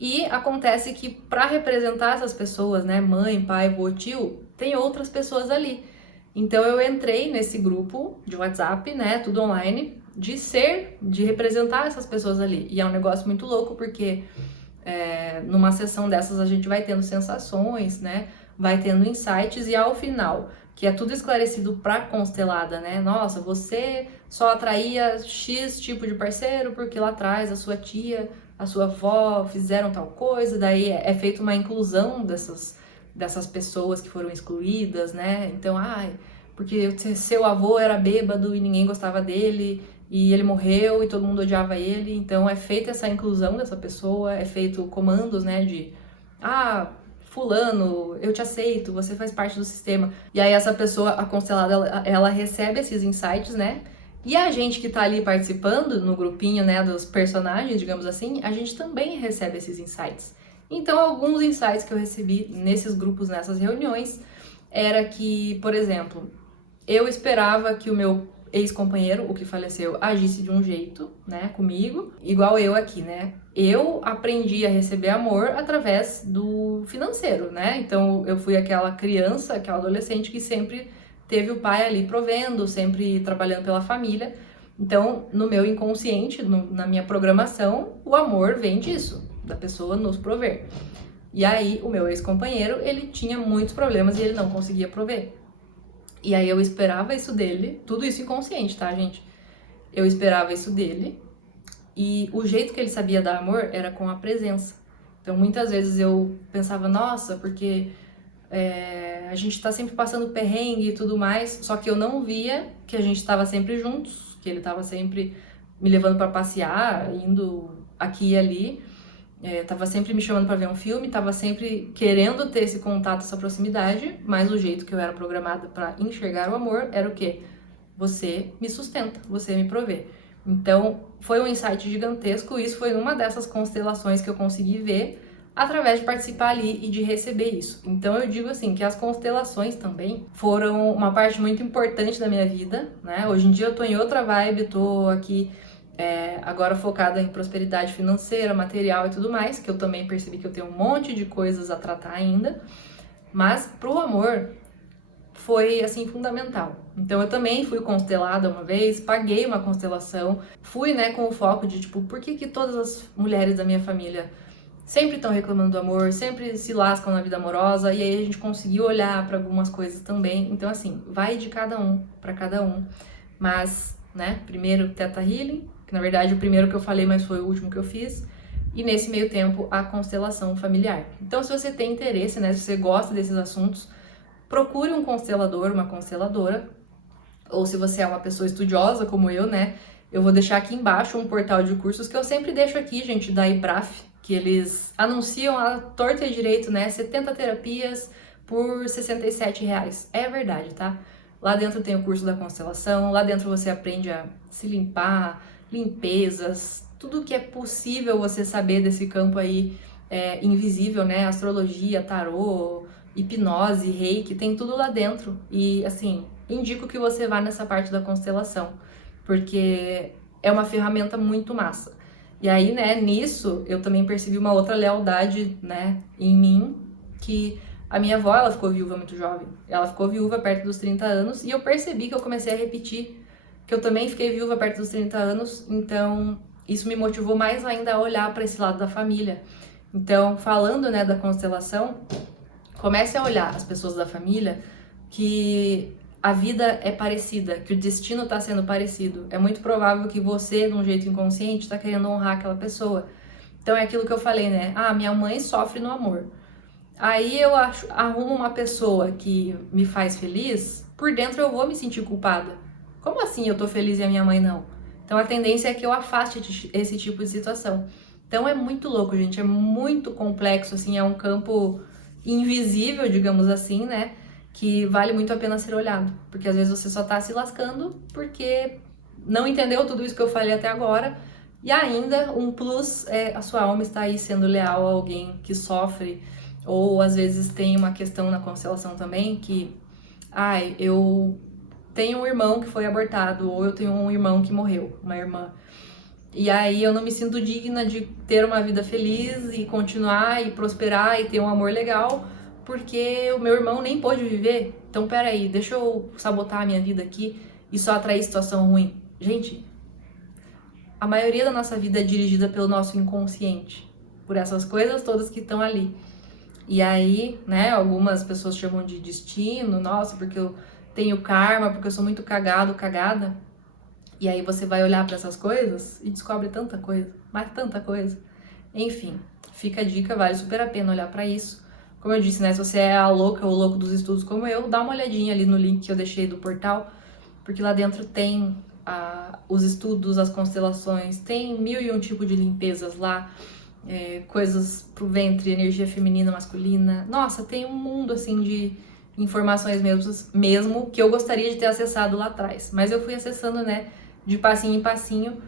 E acontece que para representar essas pessoas, né, mãe, pai, avô, tio, tem outras pessoas ali. Então eu entrei nesse grupo de WhatsApp, né, tudo online, de representar essas pessoas ali. E é um negócio muito louco, porque numa sessão dessas a gente vai tendo sensações, né, vai tendo insights, e ao final, que é tudo esclarecido pra constelada, né, nossa, você só atraía X tipo de parceiro porque lá atrás a sua tia, a sua avó fizeram tal coisa, daí é feita uma inclusão dessas pessoas que foram excluídas, né, então, porque seu avô era bêbado e ninguém gostava dele, e ele morreu e todo mundo odiava ele, então é feita essa inclusão dessa pessoa, é feito comandos, né, de fulano, eu te aceito, você faz parte do sistema. E aí essa pessoa, a constelada, ela recebe esses insights, né, e a gente que tá ali participando no grupinho, né, dos personagens, digamos assim, a gente também recebe esses insights. Então, alguns insights que eu recebi nesses grupos, nessas reuniões, era que, por exemplo, eu esperava que o meu ex-companheiro, o que faleceu, agisse de um jeito, né, comigo, igual eu aqui, né? Eu aprendi a receber amor através do financeiro, né? Então eu fui aquela criança, aquela adolescente que sempre teve o pai ali provendo, sempre trabalhando pela família. Então, no meu inconsciente, na minha programação, o amor vem disso, da pessoa nos prover. E aí, o meu ex-companheiro, ele tinha muitos problemas e ele não conseguia prover. E aí eu esperava isso dele, tudo isso inconsciente, tá, gente? Eu esperava isso dele, e o jeito que ele sabia dar amor era com a presença. Então muitas vezes eu pensava, nossa, porque a gente tá sempre passando perrengue e tudo mais, só que eu não via que a gente tava sempre juntos, que ele tava sempre me levando para passear, indo aqui e ali, tava sempre me chamando para ver um filme, tava sempre querendo ter esse contato, essa proximidade, mas o jeito que eu era programada para enxergar o amor era o quê? Você me sustenta, você me provê. Então, foi um insight gigantesco, isso foi uma dessas constelações que eu consegui ver através de participar ali e de receber isso. Então, eu digo assim, que as constelações também foram uma parte muito importante da minha vida, né? Hoje em dia eu tô em outra vibe, tô aqui agora focada em prosperidade financeira, material e tudo mais, que eu também percebi que eu tenho um monte de coisas a tratar ainda, mas pro amor foi, assim, fundamental. Então eu também fui constelada uma vez, paguei uma constelação, fui, né, com o foco de, tipo, por que todas as mulheres da minha família sempre estão reclamando do amor, sempre se lascam na vida amorosa, e aí a gente conseguiu olhar para algumas coisas também. Então, assim, vai de cada um, para cada um, mas, né, primeiro Theta Healing, que na verdade o primeiro que eu falei, mas foi o último que eu fiz, e nesse meio tempo a constelação familiar. Então, se você tem interesse, né, se você gosta desses assuntos, procure um constelador, uma consteladora, ou se você é uma pessoa estudiosa como eu, né, eu vou deixar aqui embaixo um portal de cursos que eu sempre deixo aqui, gente, da IBRAF, que eles anunciam a torta e direito, né, 70 terapias por R$67. É verdade, tá? Lá dentro tem o curso da constelação, lá dentro você aprende a se limpar, limpezas, tudo que é possível você saber desse campo aí invisível, né? Astrologia, tarô, hipnose, reiki, tem tudo lá dentro. E, assim, indico que você vá nessa parte da constelação, porque é uma ferramenta muito massa. E aí, né, nisso, eu também percebi uma outra lealdade, né, em mim, que a minha avó, ela ficou viúva muito jovem. Ela ficou viúva perto dos 30 anos e eu percebi que eu comecei a repetir, que eu também fiquei viúva perto dos 30 anos, então isso me motivou mais ainda a olhar para esse lado da família. Então, falando, né, da constelação, comece a olhar as pessoas da família, que a vida é parecida, que o destino está sendo parecido. É muito provável que você, de um jeito inconsciente, está querendo honrar aquela pessoa. Então é aquilo que eu falei, né? Minha mãe sofre no amor. Aí eu arrumo uma pessoa que me faz feliz, por dentro eu vou me sentir culpada. Como assim eu tô feliz e a minha mãe não? Então a tendência é que eu afaste esse tipo de situação. Então é muito louco, gente, é muito complexo, assim, é um campo invisível, digamos assim, né? Que vale muito a pena ser olhado. Porque às vezes você só tá se lascando porque não entendeu tudo isso que eu falei até agora. E ainda um plus é a sua alma está aí sendo leal a alguém que sofre. Ou às vezes tem uma questão na constelação também que, eu tenho um irmão que foi abortado, ou eu tenho um irmão que morreu, uma irmã. E aí eu não me sinto digna de ter uma vida feliz e continuar e prosperar e ter um amor legal, porque o meu irmão nem pôde viver. Então, peraí, deixa eu sabotar a minha vida aqui e só atrair situação ruim. Gente, a maioria da nossa vida é dirigida pelo nosso inconsciente, por essas coisas todas que estão ali. E aí, né, algumas pessoas chamam de destino, nossa, porque eu tenho karma, porque eu sou muito cagado, cagada. E aí você vai olhar para essas coisas e descobre tanta coisa, mas tanta coisa. Enfim, fica a dica, vale super a pena olhar para isso. Como eu disse, né, se você é a louca ou louco dos estudos como eu, dá uma olhadinha ali no link que eu deixei do portal, porque lá dentro tem os estudos, as constelações, tem 1001 tipos de limpezas lá, coisas pro ventre, energia feminina, masculina. Nossa, tem um mundo assim de informações mesmo que eu gostaria de ter acessado lá atrás. Mas eu fui acessando, né, de passinho em passinho,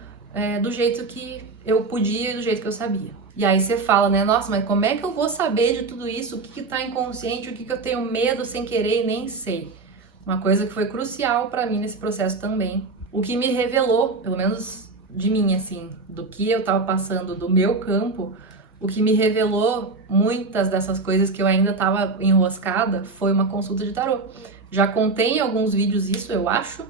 do jeito que eu podia e do jeito que eu sabia. E aí você fala, né, nossa, mas como é que eu vou saber de tudo isso? O que tá inconsciente? O que eu tenho medo sem querer e nem sei? Uma coisa que foi crucial pra mim nesse processo também. O que me revelou, pelo menos de mim, assim, do que eu tava passando, do meu campo, o que me revelou muitas dessas coisas que eu ainda tava enroscada foi uma consulta de tarô. Já contei em alguns vídeos isso, eu acho,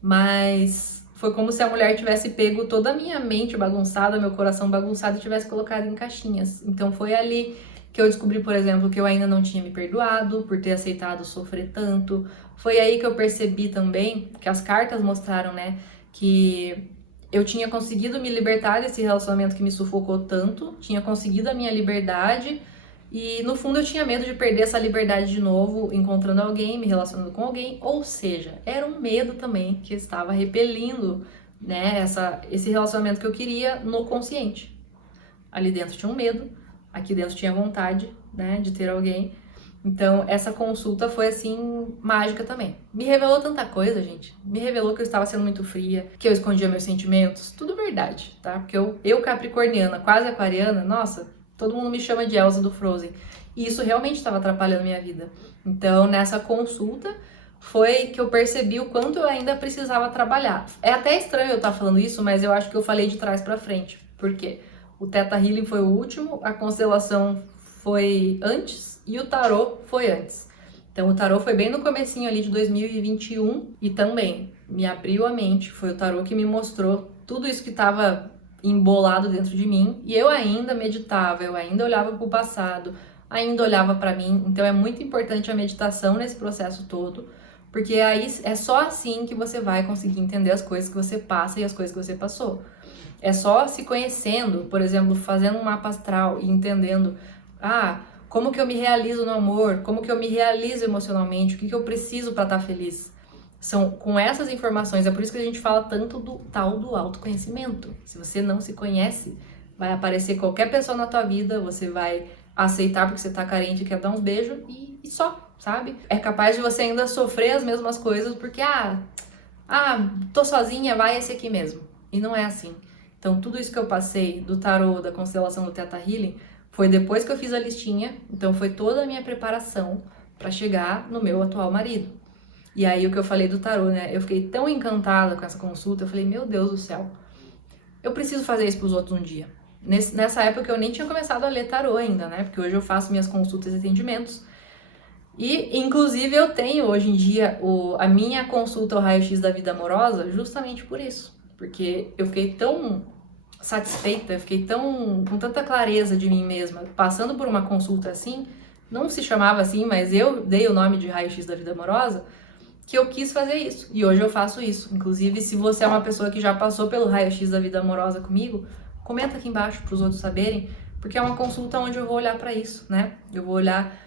mas foi como se a mulher tivesse pego toda a minha mente bagunçada, meu coração bagunçado e tivesse colocado em caixinhas. Então foi ali que eu descobri, por exemplo, que eu ainda não tinha me perdoado por ter aceitado sofrer tanto. Foi aí que eu percebi também que as cartas mostraram, né, que eu tinha conseguido me libertar desse relacionamento que me sufocou tanto, tinha conseguido a minha liberdade e no fundo eu tinha medo de perder essa liberdade de novo, encontrando alguém, me relacionando com alguém, ou seja, era um medo também que estava repelindo, né, esse relacionamento que eu queria no consciente. Ali dentro tinha um medo, aqui dentro tinha vontade, né, de ter alguém. Então, essa consulta foi, assim, mágica também. Me revelou tanta coisa, gente. Me revelou que eu estava sendo muito fria, que eu escondia meus sentimentos. Tudo verdade, tá? Porque eu capricorniana, quase aquariana, nossa, todo mundo me chama de Elsa do Frozen. E isso realmente estava atrapalhando minha vida. Então, nessa consulta, foi que eu percebi o quanto eu ainda precisava trabalhar. É até estranho eu estar falando isso, mas eu acho que eu falei de trás pra frente. Por quê? O Theta Healing foi o último, a constelação foi antes e o tarô foi antes. Então o tarô foi bem no comecinho ali de 2021 e também me abriu a mente. Foi o tarô que me mostrou tudo isso que estava embolado dentro de mim e eu ainda meditava, eu ainda olhava para o passado, ainda olhava para mim. Então é muito importante a meditação nesse processo todo, porque aí é só assim que você vai conseguir entender as coisas que você passa e as coisas que você passou. É só se conhecendo, por exemplo, fazendo um mapa astral e entendendo, como que eu me realizo no amor, como que eu me realizo emocionalmente, o que eu preciso para estar feliz. São com essas informações, é por isso que a gente fala tanto do tal do autoconhecimento. Se você não se conhece, vai aparecer qualquer pessoa na tua vida, você vai aceitar porque você tá carente e quer dar uns beijos e só, sabe? É capaz de você ainda sofrer as mesmas coisas porque, tô sozinha, vai esse aqui mesmo. E não é assim. Então, tudo isso que eu passei do tarô, da constelação do Theta Healing, foi depois que eu fiz a listinha. Então, foi toda a minha preparação para chegar no meu atual marido. E aí, o que eu falei do tarô, né? Eu fiquei tão encantada com essa consulta, eu falei, meu Deus do céu, eu preciso fazer isso pros outros um dia. Nessa época, eu nem tinha começado a ler tarô ainda, né? Porque hoje eu faço minhas consultas e atendimentos. E, inclusive, eu tenho hoje em dia a minha consulta ao raio-x da vida amorosa justamente por isso. Porque eu fiquei tão satisfeita, eu fiquei com tanta clareza de mim mesma, passando por uma consulta assim, não se chamava assim, mas eu dei o nome de raio-x da vida amorosa, que eu quis fazer isso. E hoje eu faço isso. Inclusive, se você é uma pessoa que já passou pelo raio-x da vida amorosa comigo, comenta aqui embaixo para os outros saberem, porque é uma consulta onde eu vou olhar para isso, né? Eu vou olhar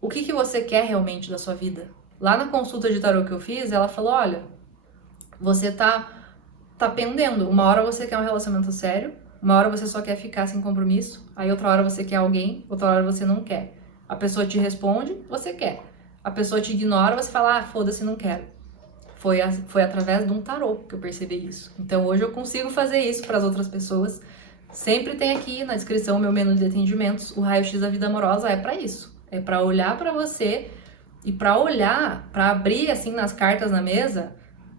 o que você quer realmente da sua vida. Lá na consulta de tarô que eu fiz, ela falou, olha, você tá pendendo. Uma hora você quer um relacionamento sério, uma hora você só quer ficar sem compromisso, aí outra hora você quer alguém, outra hora você não quer. A pessoa te responde, você quer. A pessoa te ignora, você fala, foda-se, não quero. Foi através de um tarô que eu percebi isso. Então hoje eu consigo fazer isso para as outras pessoas. Sempre tem aqui na descrição o meu menu de atendimentos. O raio-x da vida amorosa é para isso. É para olhar para você e para abrir assim nas cartas na mesa,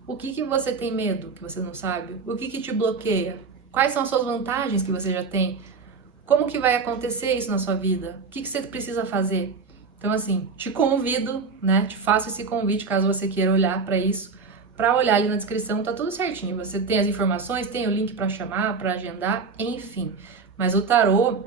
o que você tem medo, que você não sabe? O que te bloqueia? Quais são as suas vantagens que você já tem? Como que vai acontecer isso na sua vida? O que você precisa fazer? Então, assim, te convido, né? Te faço esse convite caso você queira olhar para isso. Para olhar ali na descrição, tá tudo certinho. Você tem as informações, tem o link para chamar, para agendar, enfim. Mas o tarô,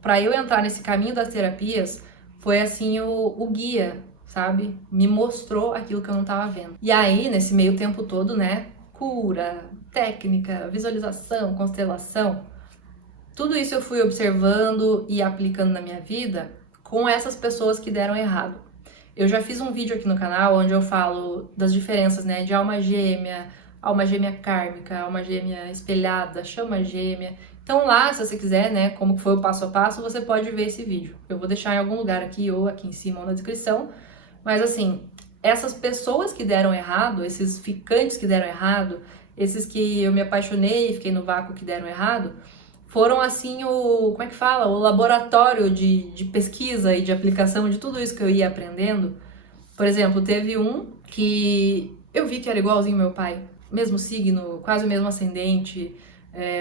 para eu entrar nesse caminho das terapias, foi assim o guia, sabe? Me mostrou aquilo que eu não tava vendo. E aí, nesse meio tempo todo, né? Cura, técnica, visualização, constelação, tudo isso eu fui observando e aplicando na minha vida com essas pessoas que deram errado. Eu já fiz um vídeo aqui no canal onde eu falo das diferenças, né, de alma gêmea kármica, alma gêmea espelhada, chama gêmea. Então lá, se você quiser, né, como foi o passo a passo, você pode ver esse vídeo. Eu vou deixar em algum lugar aqui ou aqui em cima ou na descrição. Mas assim, essas pessoas que deram errado, esses ficantes que deram errado, esses que eu me apaixonei e fiquei no vácuo que deram errado, foram assim como é que fala? O laboratório de pesquisa e de aplicação de tudo isso que eu ia aprendendo. Por exemplo, teve um que eu vi que era igualzinho meu pai, mesmo signo, quase o mesmo ascendente,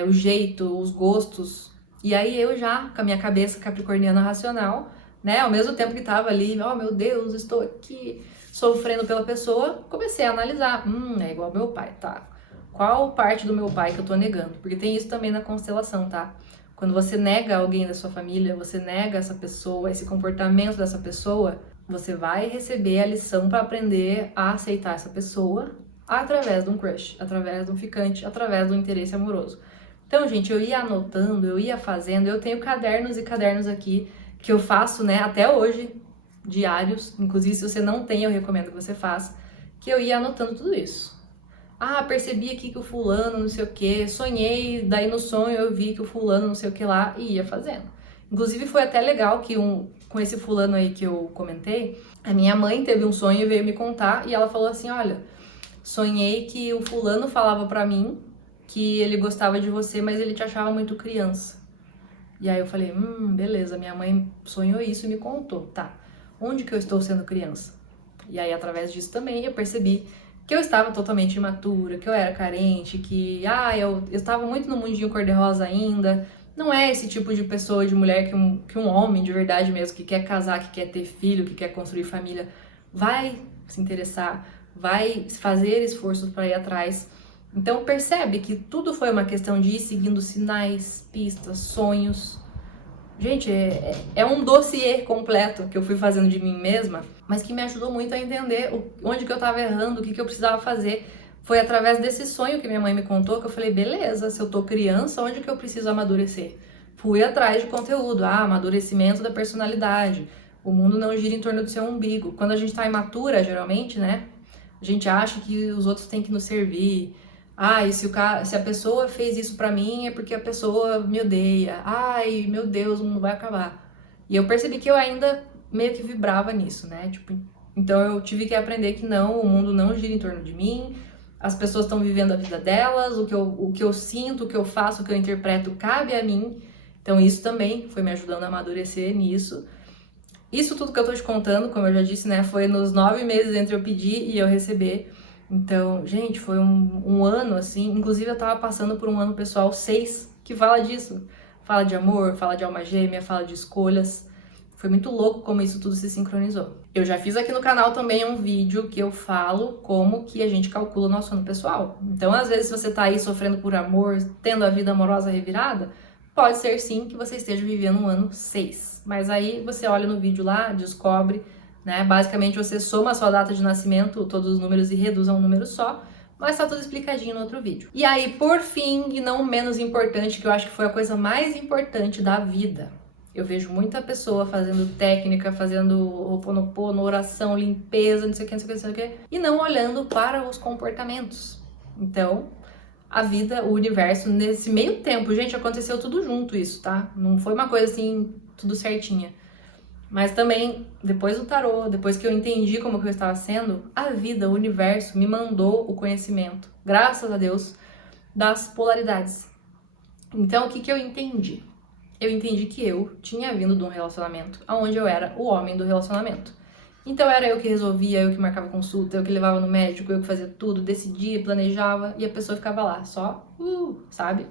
o jeito, os gostos. E aí eu já, com a minha cabeça capricorniana racional, né, ao mesmo tempo que tava ali, oh meu Deus, estou aqui sofrendo pela pessoa, comecei a analisar, é igual meu pai, tá? Qual parte do meu pai que eu tô negando? Porque tem isso também na constelação, tá? Quando você nega alguém da sua família, você nega essa pessoa, esse comportamento dessa pessoa, você vai receber a lição para aprender a aceitar essa pessoa através de um crush, através de um ficante, através do interesse amoroso. Então, gente, eu ia anotando, eu ia fazendo, eu tenho cadernos e cadernos aqui que eu faço, né, até hoje, diários. Inclusive, se você não tem, eu recomendo que você faça, que eu ia anotando tudo isso. Ah, percebi aqui que o fulano não sei o que, sonhei, daí no sonho eu vi que o fulano não sei o que lá e ia fazendo. Inclusive foi até legal que com esse fulano aí que eu comentei, a minha mãe teve um sonho e veio me contar e ela falou assim, olha, sonhei que o fulano falava pra mim que ele gostava de você, mas ele te achava muito criança. E aí eu falei, beleza, minha mãe sonhou isso e me contou, tá, onde que eu estou sendo criança? E aí através disso também eu percebi que eu estava totalmente imatura, que eu era carente, que eu estava muito no mundinho cor-de-rosa ainda. Não é esse tipo de pessoa, de mulher que um homem de verdade mesmo, que quer casar, que quer ter filho, que quer construir família, vai se interessar, vai fazer esforços para ir atrás. Então percebe que tudo foi uma questão de ir seguindo sinais, pistas, sonhos. Gente, é um dossiê completo que eu fui fazendo de mim mesma, mas que me ajudou muito a entender onde que eu tava errando, o que que eu precisava fazer. Foi através desse sonho que minha mãe me contou que eu falei, beleza, se eu tô criança, onde que eu preciso amadurecer? Fui atrás de conteúdo, amadurecimento da personalidade. O mundo não gira em torno do seu umbigo. Quando a gente tá imatura, geralmente, né, a gente acha que os outros têm que nos servir. E se a pessoa fez isso pra mim é porque a pessoa me odeia. Ai, meu Deus, o mundo vai acabar. E eu percebi que eu ainda meio que vibrava nisso, né? Tipo, então eu tive que aprender que não, o mundo não gira em torno de mim. As pessoas estão vivendo a vida delas, o que eu sinto, o que eu faço, o que eu interpreto cabe a mim. Então isso também foi me ajudando a amadurecer nisso. Isso tudo que eu tô te contando, como eu já disse, né, foi nos 9 meses entre eu pedir e eu receber. Então, gente, foi um ano assim. Inclusive, eu tava passando por um ano pessoal 6 que fala disso. Fala de amor, fala de alma gêmea, fala de escolhas. Foi muito louco como isso tudo se sincronizou. Eu já fiz aqui no canal também um vídeo que eu falo como que a gente calcula o nosso ano pessoal. Então, às vezes, se você tá aí sofrendo por amor, tendo a vida amorosa revirada, pode ser sim que você esteja vivendo um ano 6. Mas aí você olha no vídeo lá, descobre, né? Basicamente você soma a sua data de nascimento, todos os números e reduz a um número só, mas tá tudo explicadinho no outro vídeo. E aí, por fim, e não menos importante, que eu acho que foi a coisa mais importante da vida, eu vejo muita pessoa fazendo técnica, fazendo ho'oponopono, oração, limpeza, não sei o que, não sei o que, não sei o que, e não olhando para os comportamentos. Então, a vida, o universo, nesse meio tempo, gente, aconteceu tudo junto isso, tá? Não foi uma coisa assim, tudo certinha. Mas também, depois do tarô, depois que eu entendi como que eu estava sendo, a vida, o universo me mandou o conhecimento, graças a Deus, das polaridades. Então, o que que eu entendi? Eu entendi que eu tinha vindo de um relacionamento onde eu era o homem do relacionamento. Então era eu que resolvia, eu que marcava consulta, eu que levava no médico, eu que fazia tudo, decidia, planejava, e a pessoa ficava lá, só, sabe?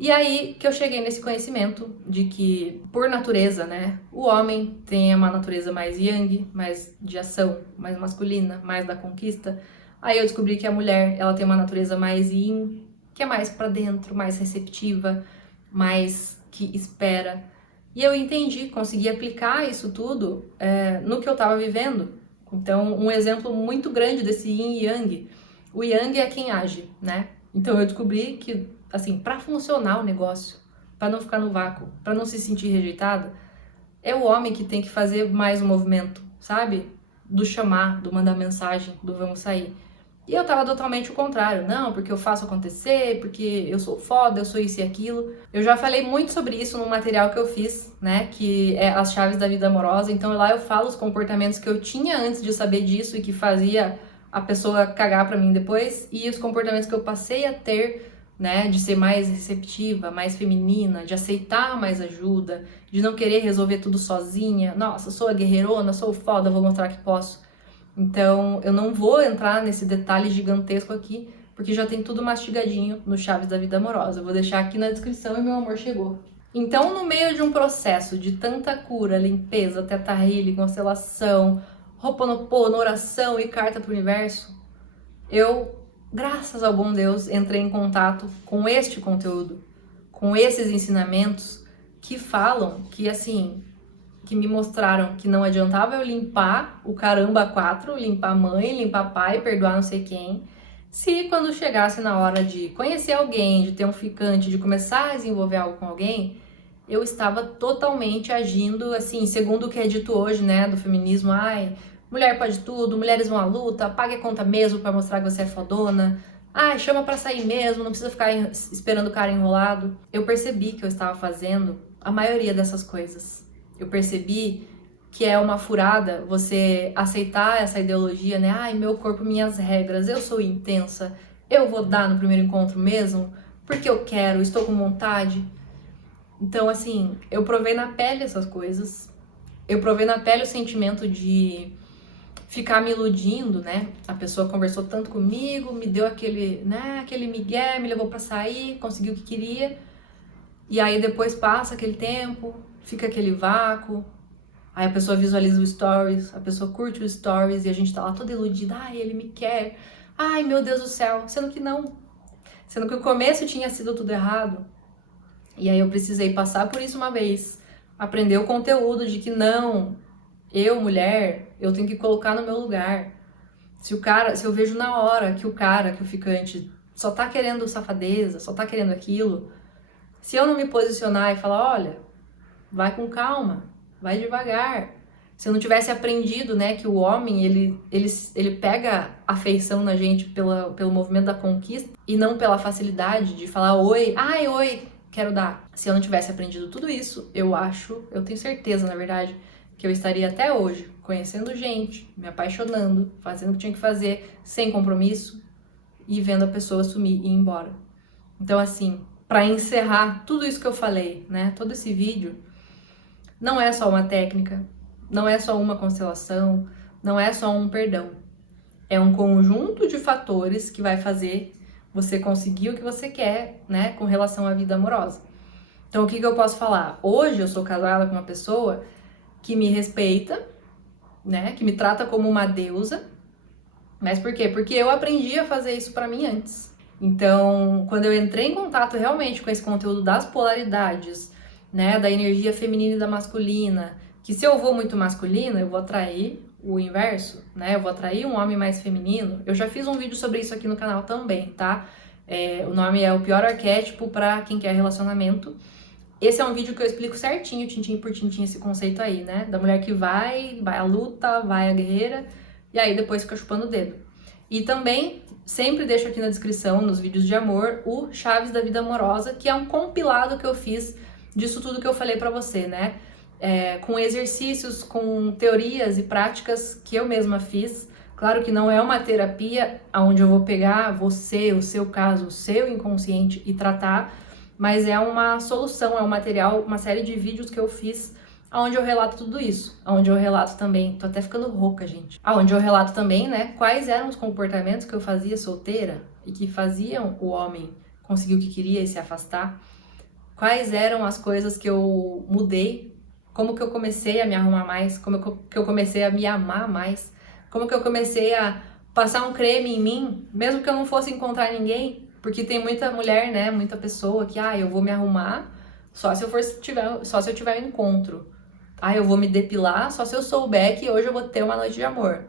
E aí que eu cheguei nesse conhecimento de que, por natureza, né, o homem tem uma natureza mais yang, mais de ação, mais masculina, mais da conquista. Aí eu descobri que a mulher, ela tem uma natureza mais yin, que é mais pra dentro, mais receptiva, mais que espera. E eu entendi, consegui aplicar isso tudo no que eu tava vivendo. Então, um exemplo muito grande desse yin e yang. O yang é quem age, né? Então eu descobri que, assim, para funcionar o negócio, para não ficar no vácuo, para não se sentir rejeitado, é o homem que tem que fazer mais o movimento, sabe? Do chamar, do mandar mensagem, do vamos sair. E eu tava totalmente o contrário. Não, porque eu faço acontecer, porque eu sou foda, eu sou isso e aquilo. Eu já falei muito sobre isso no material que eu fiz, né? Que é As Chaves da Vida Amorosa. Então lá eu falo os comportamentos que eu tinha antes de saber disso e que fazia a pessoa cagar pra mim depois. E os comportamentos que eu passei a ter, né? De ser mais receptiva, mais feminina, de aceitar mais ajuda, de não querer resolver tudo sozinha. Nossa, sou a guerreirona, sou foda, vou mostrar que posso. Então, eu não vou entrar nesse detalhe gigantesco aqui, porque já tem tudo mastigadinho no Chaves da Vida Amorosa. Eu vou deixar aqui na descrição e meu amor chegou. Então, no meio de um processo de tanta cura, limpeza, teta healing, constelação, Ho'oponopono, oração e carta pro universo, eu, graças ao bom Deus, entrei em contato com este conteúdo, com esses ensinamentos que falam que, assim, que me mostraram que não adiantava eu limpar o caramba 4, limpar mãe, limpar pai, perdoar não sei quem, se quando chegasse na hora de conhecer alguém, de ter um ficante, de começar a desenvolver algo com alguém, eu estava totalmente agindo, assim, segundo o que é dito hoje, né, do feminismo, ai, mulher pode tudo, mulheres vão à luta, pague a conta mesmo pra mostrar que você é fodona, ai, chama pra sair mesmo, não precisa ficar esperando o cara enrolado. Eu percebi que eu estava fazendo a maioria dessas coisas. Eu percebi que é uma furada você aceitar essa ideologia, né? Ai, meu corpo, minhas regras, eu sou intensa, eu vou dar no primeiro encontro mesmo, porque eu quero, estou com vontade. Então, assim, eu provei na pele essas coisas. Eu provei na pele o sentimento de ficar me iludindo, né? A pessoa conversou tanto comigo, me deu aquele, né, aquele migué, me levou pra sair, conseguiu o que queria. E aí depois passa aquele tempo, fica aquele vácuo, aí a pessoa visualiza o stories, a pessoa curte os stories e a gente tá lá toda iludida, ai, ele me quer, ai, meu Deus do céu, sendo que não, sendo que o começo tinha sido tudo errado. E aí eu precisei passar por isso uma vez, aprender o conteúdo de que não, eu, mulher, eu tenho que colocar no meu lugar. Se eu vejo na hora que que o ficante só tá querendo safadeza, só tá querendo aquilo, se eu não me posicionar e falar, olha, vai com calma, vai devagar. Se eu não tivesse aprendido, né, que o homem, ele pega afeição na gente pelo movimento da conquista e não pela facilidade de falar oi, ai, oi, quero dar. Se eu não tivesse aprendido tudo isso, eu tenho certeza, na verdade, que eu estaria até hoje conhecendo gente, me apaixonando, fazendo o que tinha que fazer, sem compromisso e vendo a pessoa sumir e ir embora. Então, assim, para encerrar tudo isso que eu falei, né, todo esse vídeo, não é só uma técnica, não é só uma constelação, não é só um perdão. É um conjunto de fatores que vai fazer você conseguir o que você quer, né, com relação à vida amorosa. Então, o que eu posso falar? Hoje eu sou casada com uma pessoa que me respeita, né, que me trata como uma deusa. Mas por quê? Porque eu aprendi a fazer isso pra mim antes. Então, quando eu entrei em contato realmente com esse conteúdo das polaridades, né, da energia feminina e da masculina, que se eu vou muito masculina, eu vou atrair o inverso, né, eu vou atrair um homem mais feminino. Eu já fiz um vídeo sobre isso aqui no canal também, tá? O nome é O Pior Arquétipo pra Quem Quer Relacionamento. Esse é um vídeo que eu explico certinho, tintim por tintim, esse conceito aí, né, da mulher que vai à luta, vai à guerreira, e aí depois fica chupando o dedo. E também sempre deixo aqui na descrição, nos vídeos de amor, o Chaves da Vida Amorosa, que é um compilado que eu fiz disso tudo que eu falei pra você, né? Com exercícios, com teorias e práticas que eu mesma fiz. Claro que não é uma terapia onde eu vou pegar você, o seu caso, o seu inconsciente e tratar, mas é uma solução, é um material, uma série de vídeos que eu fiz onde eu relato tudo isso, onde eu relato também, tô até ficando rouca, gente, onde eu relato também, né, quais eram os comportamentos que eu fazia solteira e que faziam o homem conseguir o que queria e se afastar. quais eram as coisas que eu mudei, como que eu comecei a me arrumar mais, que eu comecei a me amar mais, como que eu comecei a passar um creme em mim, mesmo que eu não fosse encontrar ninguém, porque tem muita mulher, né, muita pessoa que, eu vou me arrumar só se eu tiver um encontro. Eu vou me depilar só se eu souber que hoje eu vou ter uma noite de amor.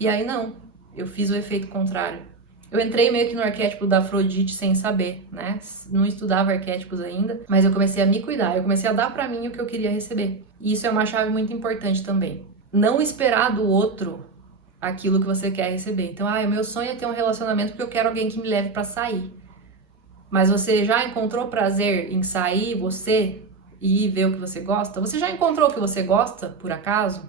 E aí não, eu fiz o efeito contrário. Eu entrei meio que no arquétipo da Afrodite sem saber, né? Não estudava arquétipos ainda, mas eu comecei a me cuidar, eu comecei a dar pra mim o que eu queria receber. E isso é uma chave muito importante também. Não esperar do outro aquilo que você quer receber. Então, o meu sonho é ter um relacionamento porque eu quero alguém que me leve pra sair. Mas você já encontrou prazer em sair, você, e ver o que você gosta? Você já encontrou o que você gosta, por acaso?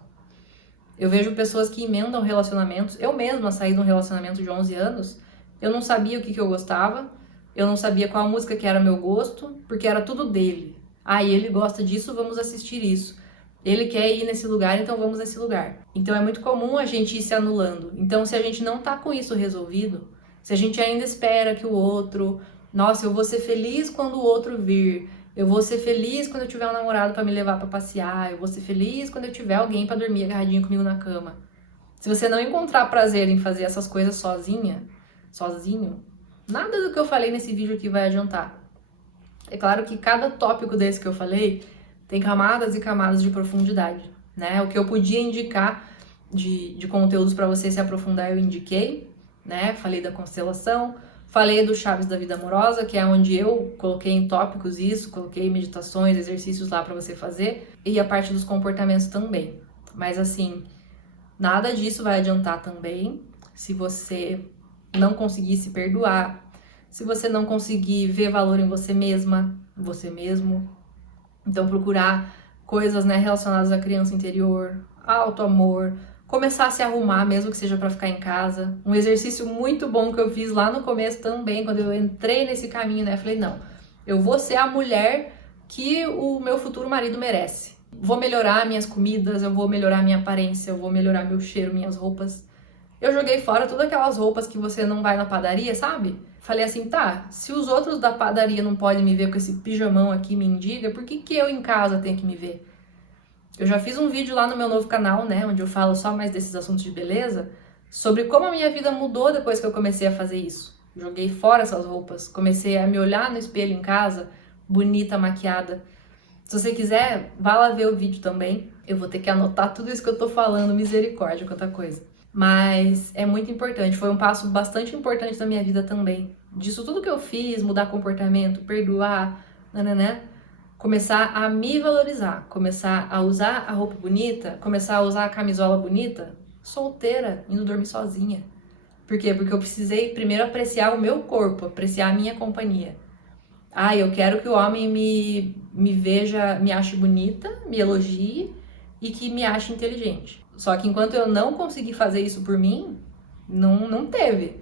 Eu vejo pessoas que emendam relacionamentos. Eu mesma saí de um relacionamento de 11 anos, eu não sabia o que eu gostava, eu não sabia qual música que era meu gosto, porque era tudo dele. E ele gosta disso, vamos assistir isso. Ele quer ir nesse lugar, então vamos nesse lugar. Então é muito comum a gente ir se anulando. Então se a gente não tá com isso resolvido, se a gente ainda espera que o outro... Nossa, eu vou ser feliz quando o outro vir. Eu vou ser feliz quando eu tiver um namorado pra me levar pra passear. Eu vou ser feliz quando eu tiver alguém pra dormir agarradinho comigo na cama. Se você não encontrar prazer em fazer essas coisas sozinho, nada do que eu falei nesse vídeo aqui vai adiantar. É claro que cada tópico desse que eu falei tem camadas e camadas de profundidade, né? O que eu podia indicar de conteúdos pra você se aprofundar, eu indiquei, né? Falei da constelação, falei do Chaves da Vida Amorosa, que é onde eu coloquei em tópicos isso, coloquei meditações, exercícios lá pra você fazer, e a parte dos comportamentos também. Mas assim, nada disso vai adiantar também se você não conseguir se perdoar, se você não conseguir ver valor em você mesma, você mesmo. Então procurar coisas, né, relacionadas à criança interior, auto-amor, começar a se arrumar, mesmo que seja para ficar em casa. Um exercício muito bom que eu fiz lá no começo também, quando eu entrei nesse caminho, né? Falei, não, eu vou ser a mulher que o meu futuro marido merece. Vou melhorar minhas comidas, eu vou melhorar minha aparência, eu vou melhorar meu cheiro, minhas roupas. Eu joguei fora todas aquelas roupas que você não vai na padaria, sabe? Falei assim, tá, se os outros da padaria não podem me ver com esse pijamão aqui mendiga, por que eu em casa tenho que me ver? Eu já fiz um vídeo lá no meu novo canal, né, onde eu falo só mais desses assuntos de beleza, sobre como a minha vida mudou depois que eu comecei a fazer isso. Joguei fora essas roupas, comecei a me olhar no espelho em casa, bonita, maquiada. Se você quiser, vá lá ver o vídeo também. Eu vou ter que anotar tudo isso que eu tô falando, misericórdia, quanta coisa. Mas é muito importante, foi um passo bastante importante na minha vida também. Disso tudo que eu fiz, mudar comportamento, perdoar, começar a me valorizar, começar a usar a roupa bonita, começar a usar a camisola bonita, solteira, indo dormir sozinha. Por quê? Porque eu precisei primeiro apreciar o meu corpo, apreciar a minha companhia. Eu quero que o homem me veja, me ache bonita, me elogie e que me ache inteligente. Só que enquanto eu não consegui fazer isso por mim, não teve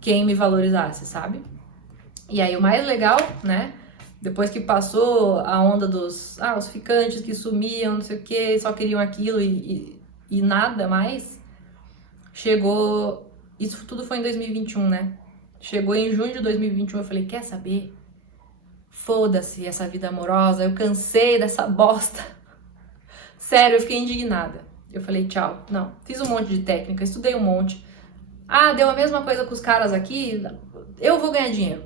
quem me valorizasse, sabe? E aí o mais legal, né? Depois que passou a onda dos os ficantes que sumiam, não sei o que, só queriam aquilo e nada mais, chegou... Isso tudo foi em 2021, né? Chegou em junho de 2021, eu falei, quer saber? Foda-se essa vida amorosa, eu cansei dessa bosta. Sério, eu fiquei indignada. Eu falei, tchau. Não, fiz um monte de técnica, estudei um monte. Deu a mesma coisa com os caras aqui, eu vou ganhar dinheiro.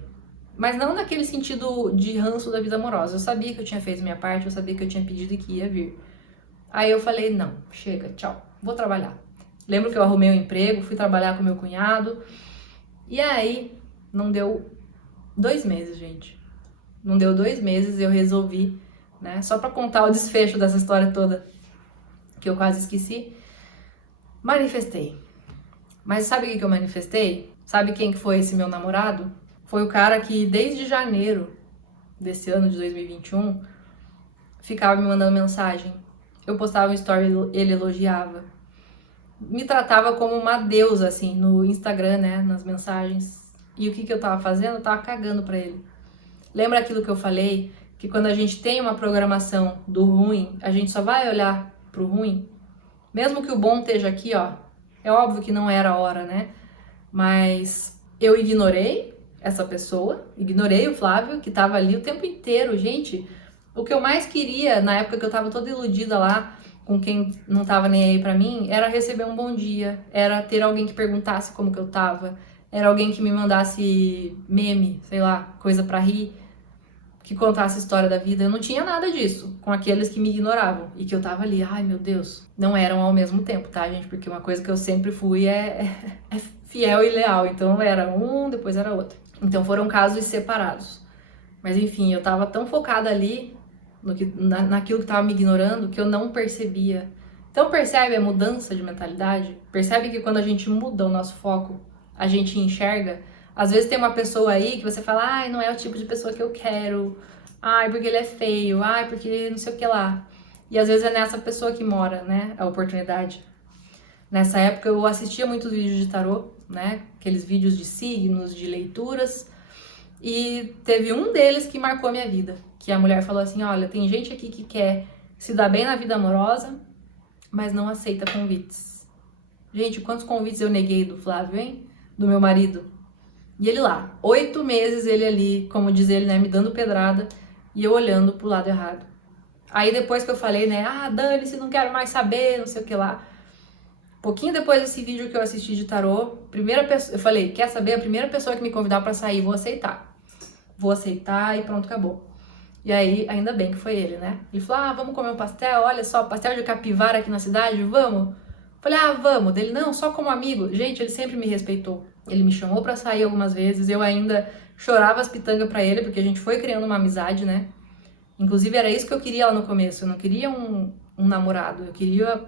Mas não naquele sentido de ranço da vida amorosa. Eu sabia que eu tinha feito minha parte, eu sabia que eu tinha pedido e que ia vir. Aí eu falei, não, chega, tchau, vou trabalhar. Lembro que eu arrumei um emprego, fui trabalhar com meu cunhado. E aí, não deu 2 meses, gente. Não deu 2 meses e eu resolvi, né? Só pra contar o desfecho dessa história toda, que eu quase esqueci. Manifestei. Mas sabe o que eu manifestei? Sabe quem que foi esse meu namorado? Foi o cara que desde janeiro desse ano de 2021 ficava me mandando mensagem. Eu postava um story, ele elogiava. Me tratava como uma deusa, assim, no Instagram, né, nas mensagens. E o que eu tava fazendo? Eu tava cagando pra ele. Lembra aquilo que eu falei? Que quando a gente tem uma programação do ruim, a gente só vai olhar pro ruim? Mesmo que o bom esteja aqui, ó. É óbvio que não era a hora, né? Mas eu ignorei, essa pessoa, ignorei o Flávio, que tava ali o tempo inteiro. Gente, o que eu mais queria, na época que eu tava toda iludida lá, com quem não tava nem aí pra mim, era receber um bom dia, era ter alguém que perguntasse como que eu tava, era alguém que me mandasse meme, sei lá, coisa pra rir, que contasse a história da vida. Eu não tinha nada disso com aqueles que me ignoravam e que eu tava ali, ai meu Deus. Não eram ao mesmo tempo, tá, gente? Porque uma coisa que eu sempre fui é fiel e leal. Então era um, depois era outro. Então foram casos separados. Mas enfim, eu tava tão focada ali naquilo que tava me ignorando que eu não percebia. Então percebe a mudança de mentalidade? Percebe que quando a gente muda o nosso foco, a gente enxerga. Às vezes tem uma pessoa aí que você fala, ai, não é o tipo de pessoa que eu quero, ai, porque ele é feio, ai, porque não sei o que lá. E às vezes é nessa pessoa que mora, né, a oportunidade. Nessa época eu assistia muitos vídeos de tarô, né, aqueles vídeos de signos, de leituras, e teve um deles que marcou a minha vida, que a mulher falou assim, olha, tem gente aqui que quer se dar bem na vida amorosa, mas não aceita convites. Gente, quantos convites eu neguei do Flávio, hein? Do meu marido. E ele lá, 8 meses ele ali, como diz ele, né, me dando pedrada e eu olhando pro lado errado. Aí depois que eu falei, né, dane-se, não quero mais saber, não sei o que lá. Pouquinho depois desse vídeo que eu assisti de tarô, eu falei, quer saber? A primeira pessoa que me convidar pra sair, vou aceitar. Vou aceitar e pronto, acabou. E aí, ainda bem que foi ele, né? Ele falou, vamos comer um pastel, olha só, pastel de capivara aqui na cidade, vamos? Falei, vamos. Dele, não, só como amigo. Gente, ele sempre me respeitou. Ele me chamou pra sair algumas vezes, eu ainda chorava as pitangas pra ele, porque a gente foi criando uma amizade, né? Inclusive, era isso que eu queria lá no começo. Eu não queria um namorado, eu queria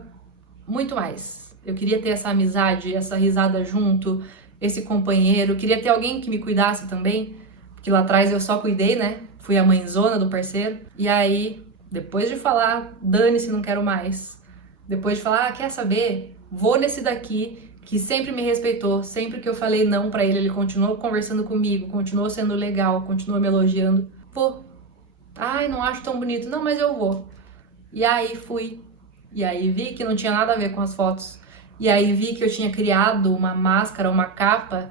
muito mais. Eu queria ter essa amizade, essa risada junto, esse companheiro. Eu queria ter alguém que me cuidasse também, porque lá atrás eu só cuidei, né? Fui a mãezona do parceiro. E aí, depois de falar, dane-se, não quero mais. Depois de falar, quer saber? Vou nesse daqui, que sempre me respeitou, sempre que eu falei não pra ele, ele continuou conversando comigo, continuou sendo legal, continuou me elogiando. Vou. Ai, não acho tão bonito. Não, mas eu vou. E aí fui. E aí vi que não tinha nada a ver com as fotos. E aí vi que eu tinha criado uma máscara, uma capa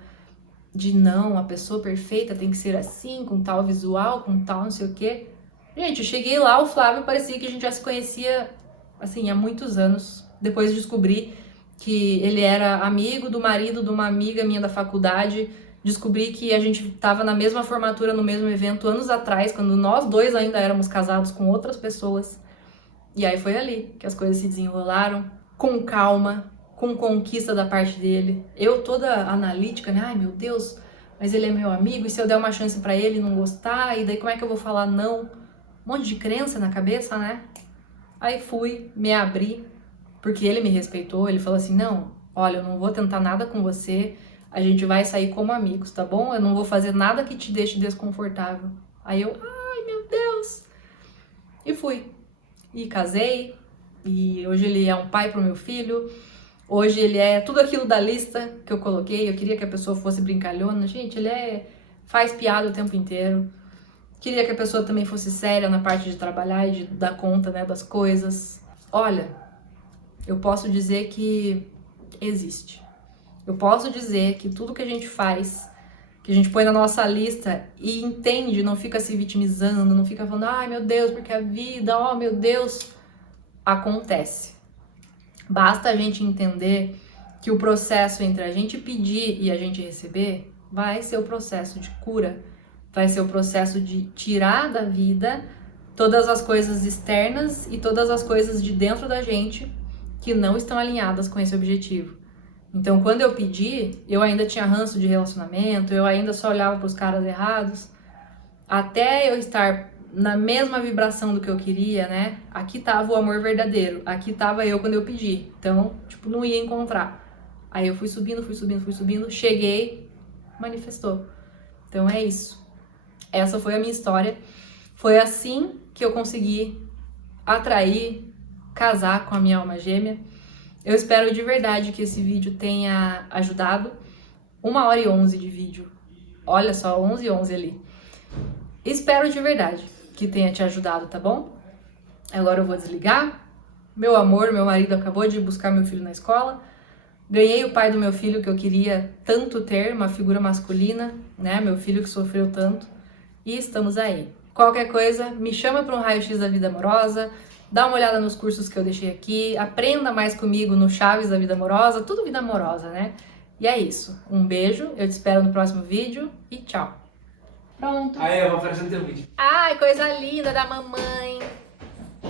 de não, a pessoa perfeita tem que ser assim, com tal visual, com tal não sei o quê. Gente, eu cheguei lá, o Flávio parecia que a gente já se conhecia, assim, há muitos anos. Depois descobri que ele era amigo do marido de uma amiga minha da faculdade. Descobri que a gente estava na mesma formatura, no mesmo evento, anos atrás, quando nós dois ainda éramos casados com outras pessoas. E aí foi ali que as coisas se desenrolaram, com calma, com conquista da parte dele. Eu toda analítica, né? Ai, meu Deus, mas ele é meu amigo, e se eu der uma chance pra ele e não gostar, e daí como é que eu vou falar não? Um monte de crença na cabeça, né? Aí fui, me abri, porque ele me respeitou, ele falou assim, não, olha, eu não vou tentar nada com você, a gente vai sair como amigos, tá bom? Eu não vou fazer nada que te deixe desconfortável. Aí eu, ai, meu Deus! E fui. E casei, e hoje ele é um pai pro meu filho, hoje ele é tudo aquilo da lista que eu coloquei. Eu queria que a pessoa fosse brincalhona. Gente, faz piada o tempo inteiro. Queria que a pessoa também fosse séria na parte de trabalhar e de dar conta, né, das coisas. Olha, eu posso dizer que existe. Eu posso dizer que tudo que a gente faz, que a gente põe na nossa lista e entende, não fica se vitimizando, não fica falando, ai meu Deus, porque a vida, oh meu Deus, acontece. Basta a gente entender que o processo entre a gente pedir e a gente receber vai ser o processo de cura, vai ser o processo de tirar da vida todas as coisas externas e todas as coisas de dentro da gente que não estão alinhadas com esse objetivo. Então, quando eu pedi, eu ainda tinha ranço de relacionamento, eu ainda só olhava para os caras errados, até eu estar na mesma vibração do que eu queria, né? Aqui tava o amor verdadeiro, aqui tava eu quando eu pedi. Então, tipo, não ia encontrar. Aí eu fui subindo, cheguei, manifestou. Então é isso. Essa foi a minha história. Foi assim que eu consegui atrair, casar com a minha alma gêmea. Eu espero de verdade que esse vídeo tenha ajudado. 1h11 de vídeo. Olha só, 11h11 ali. Espero de verdade que tenha te ajudado, tá bom? Agora eu vou desligar. Meu amor, meu marido acabou de buscar meu filho na escola. Ganhei o pai do meu filho que eu queria tanto ter, uma figura masculina, né? Meu filho que sofreu tanto. E estamos aí. Qualquer coisa, me chama para um raio-x da vida amorosa, dá uma olhada nos cursos que eu deixei aqui, aprenda mais comigo no Chaves da vida amorosa, tudo vida amorosa, né? E é isso. Um beijo, eu te espero no próximo vídeo e tchau. Pronto. Aí, eu vou aparecer no teu vídeo. Ai, coisa linda da mamãe.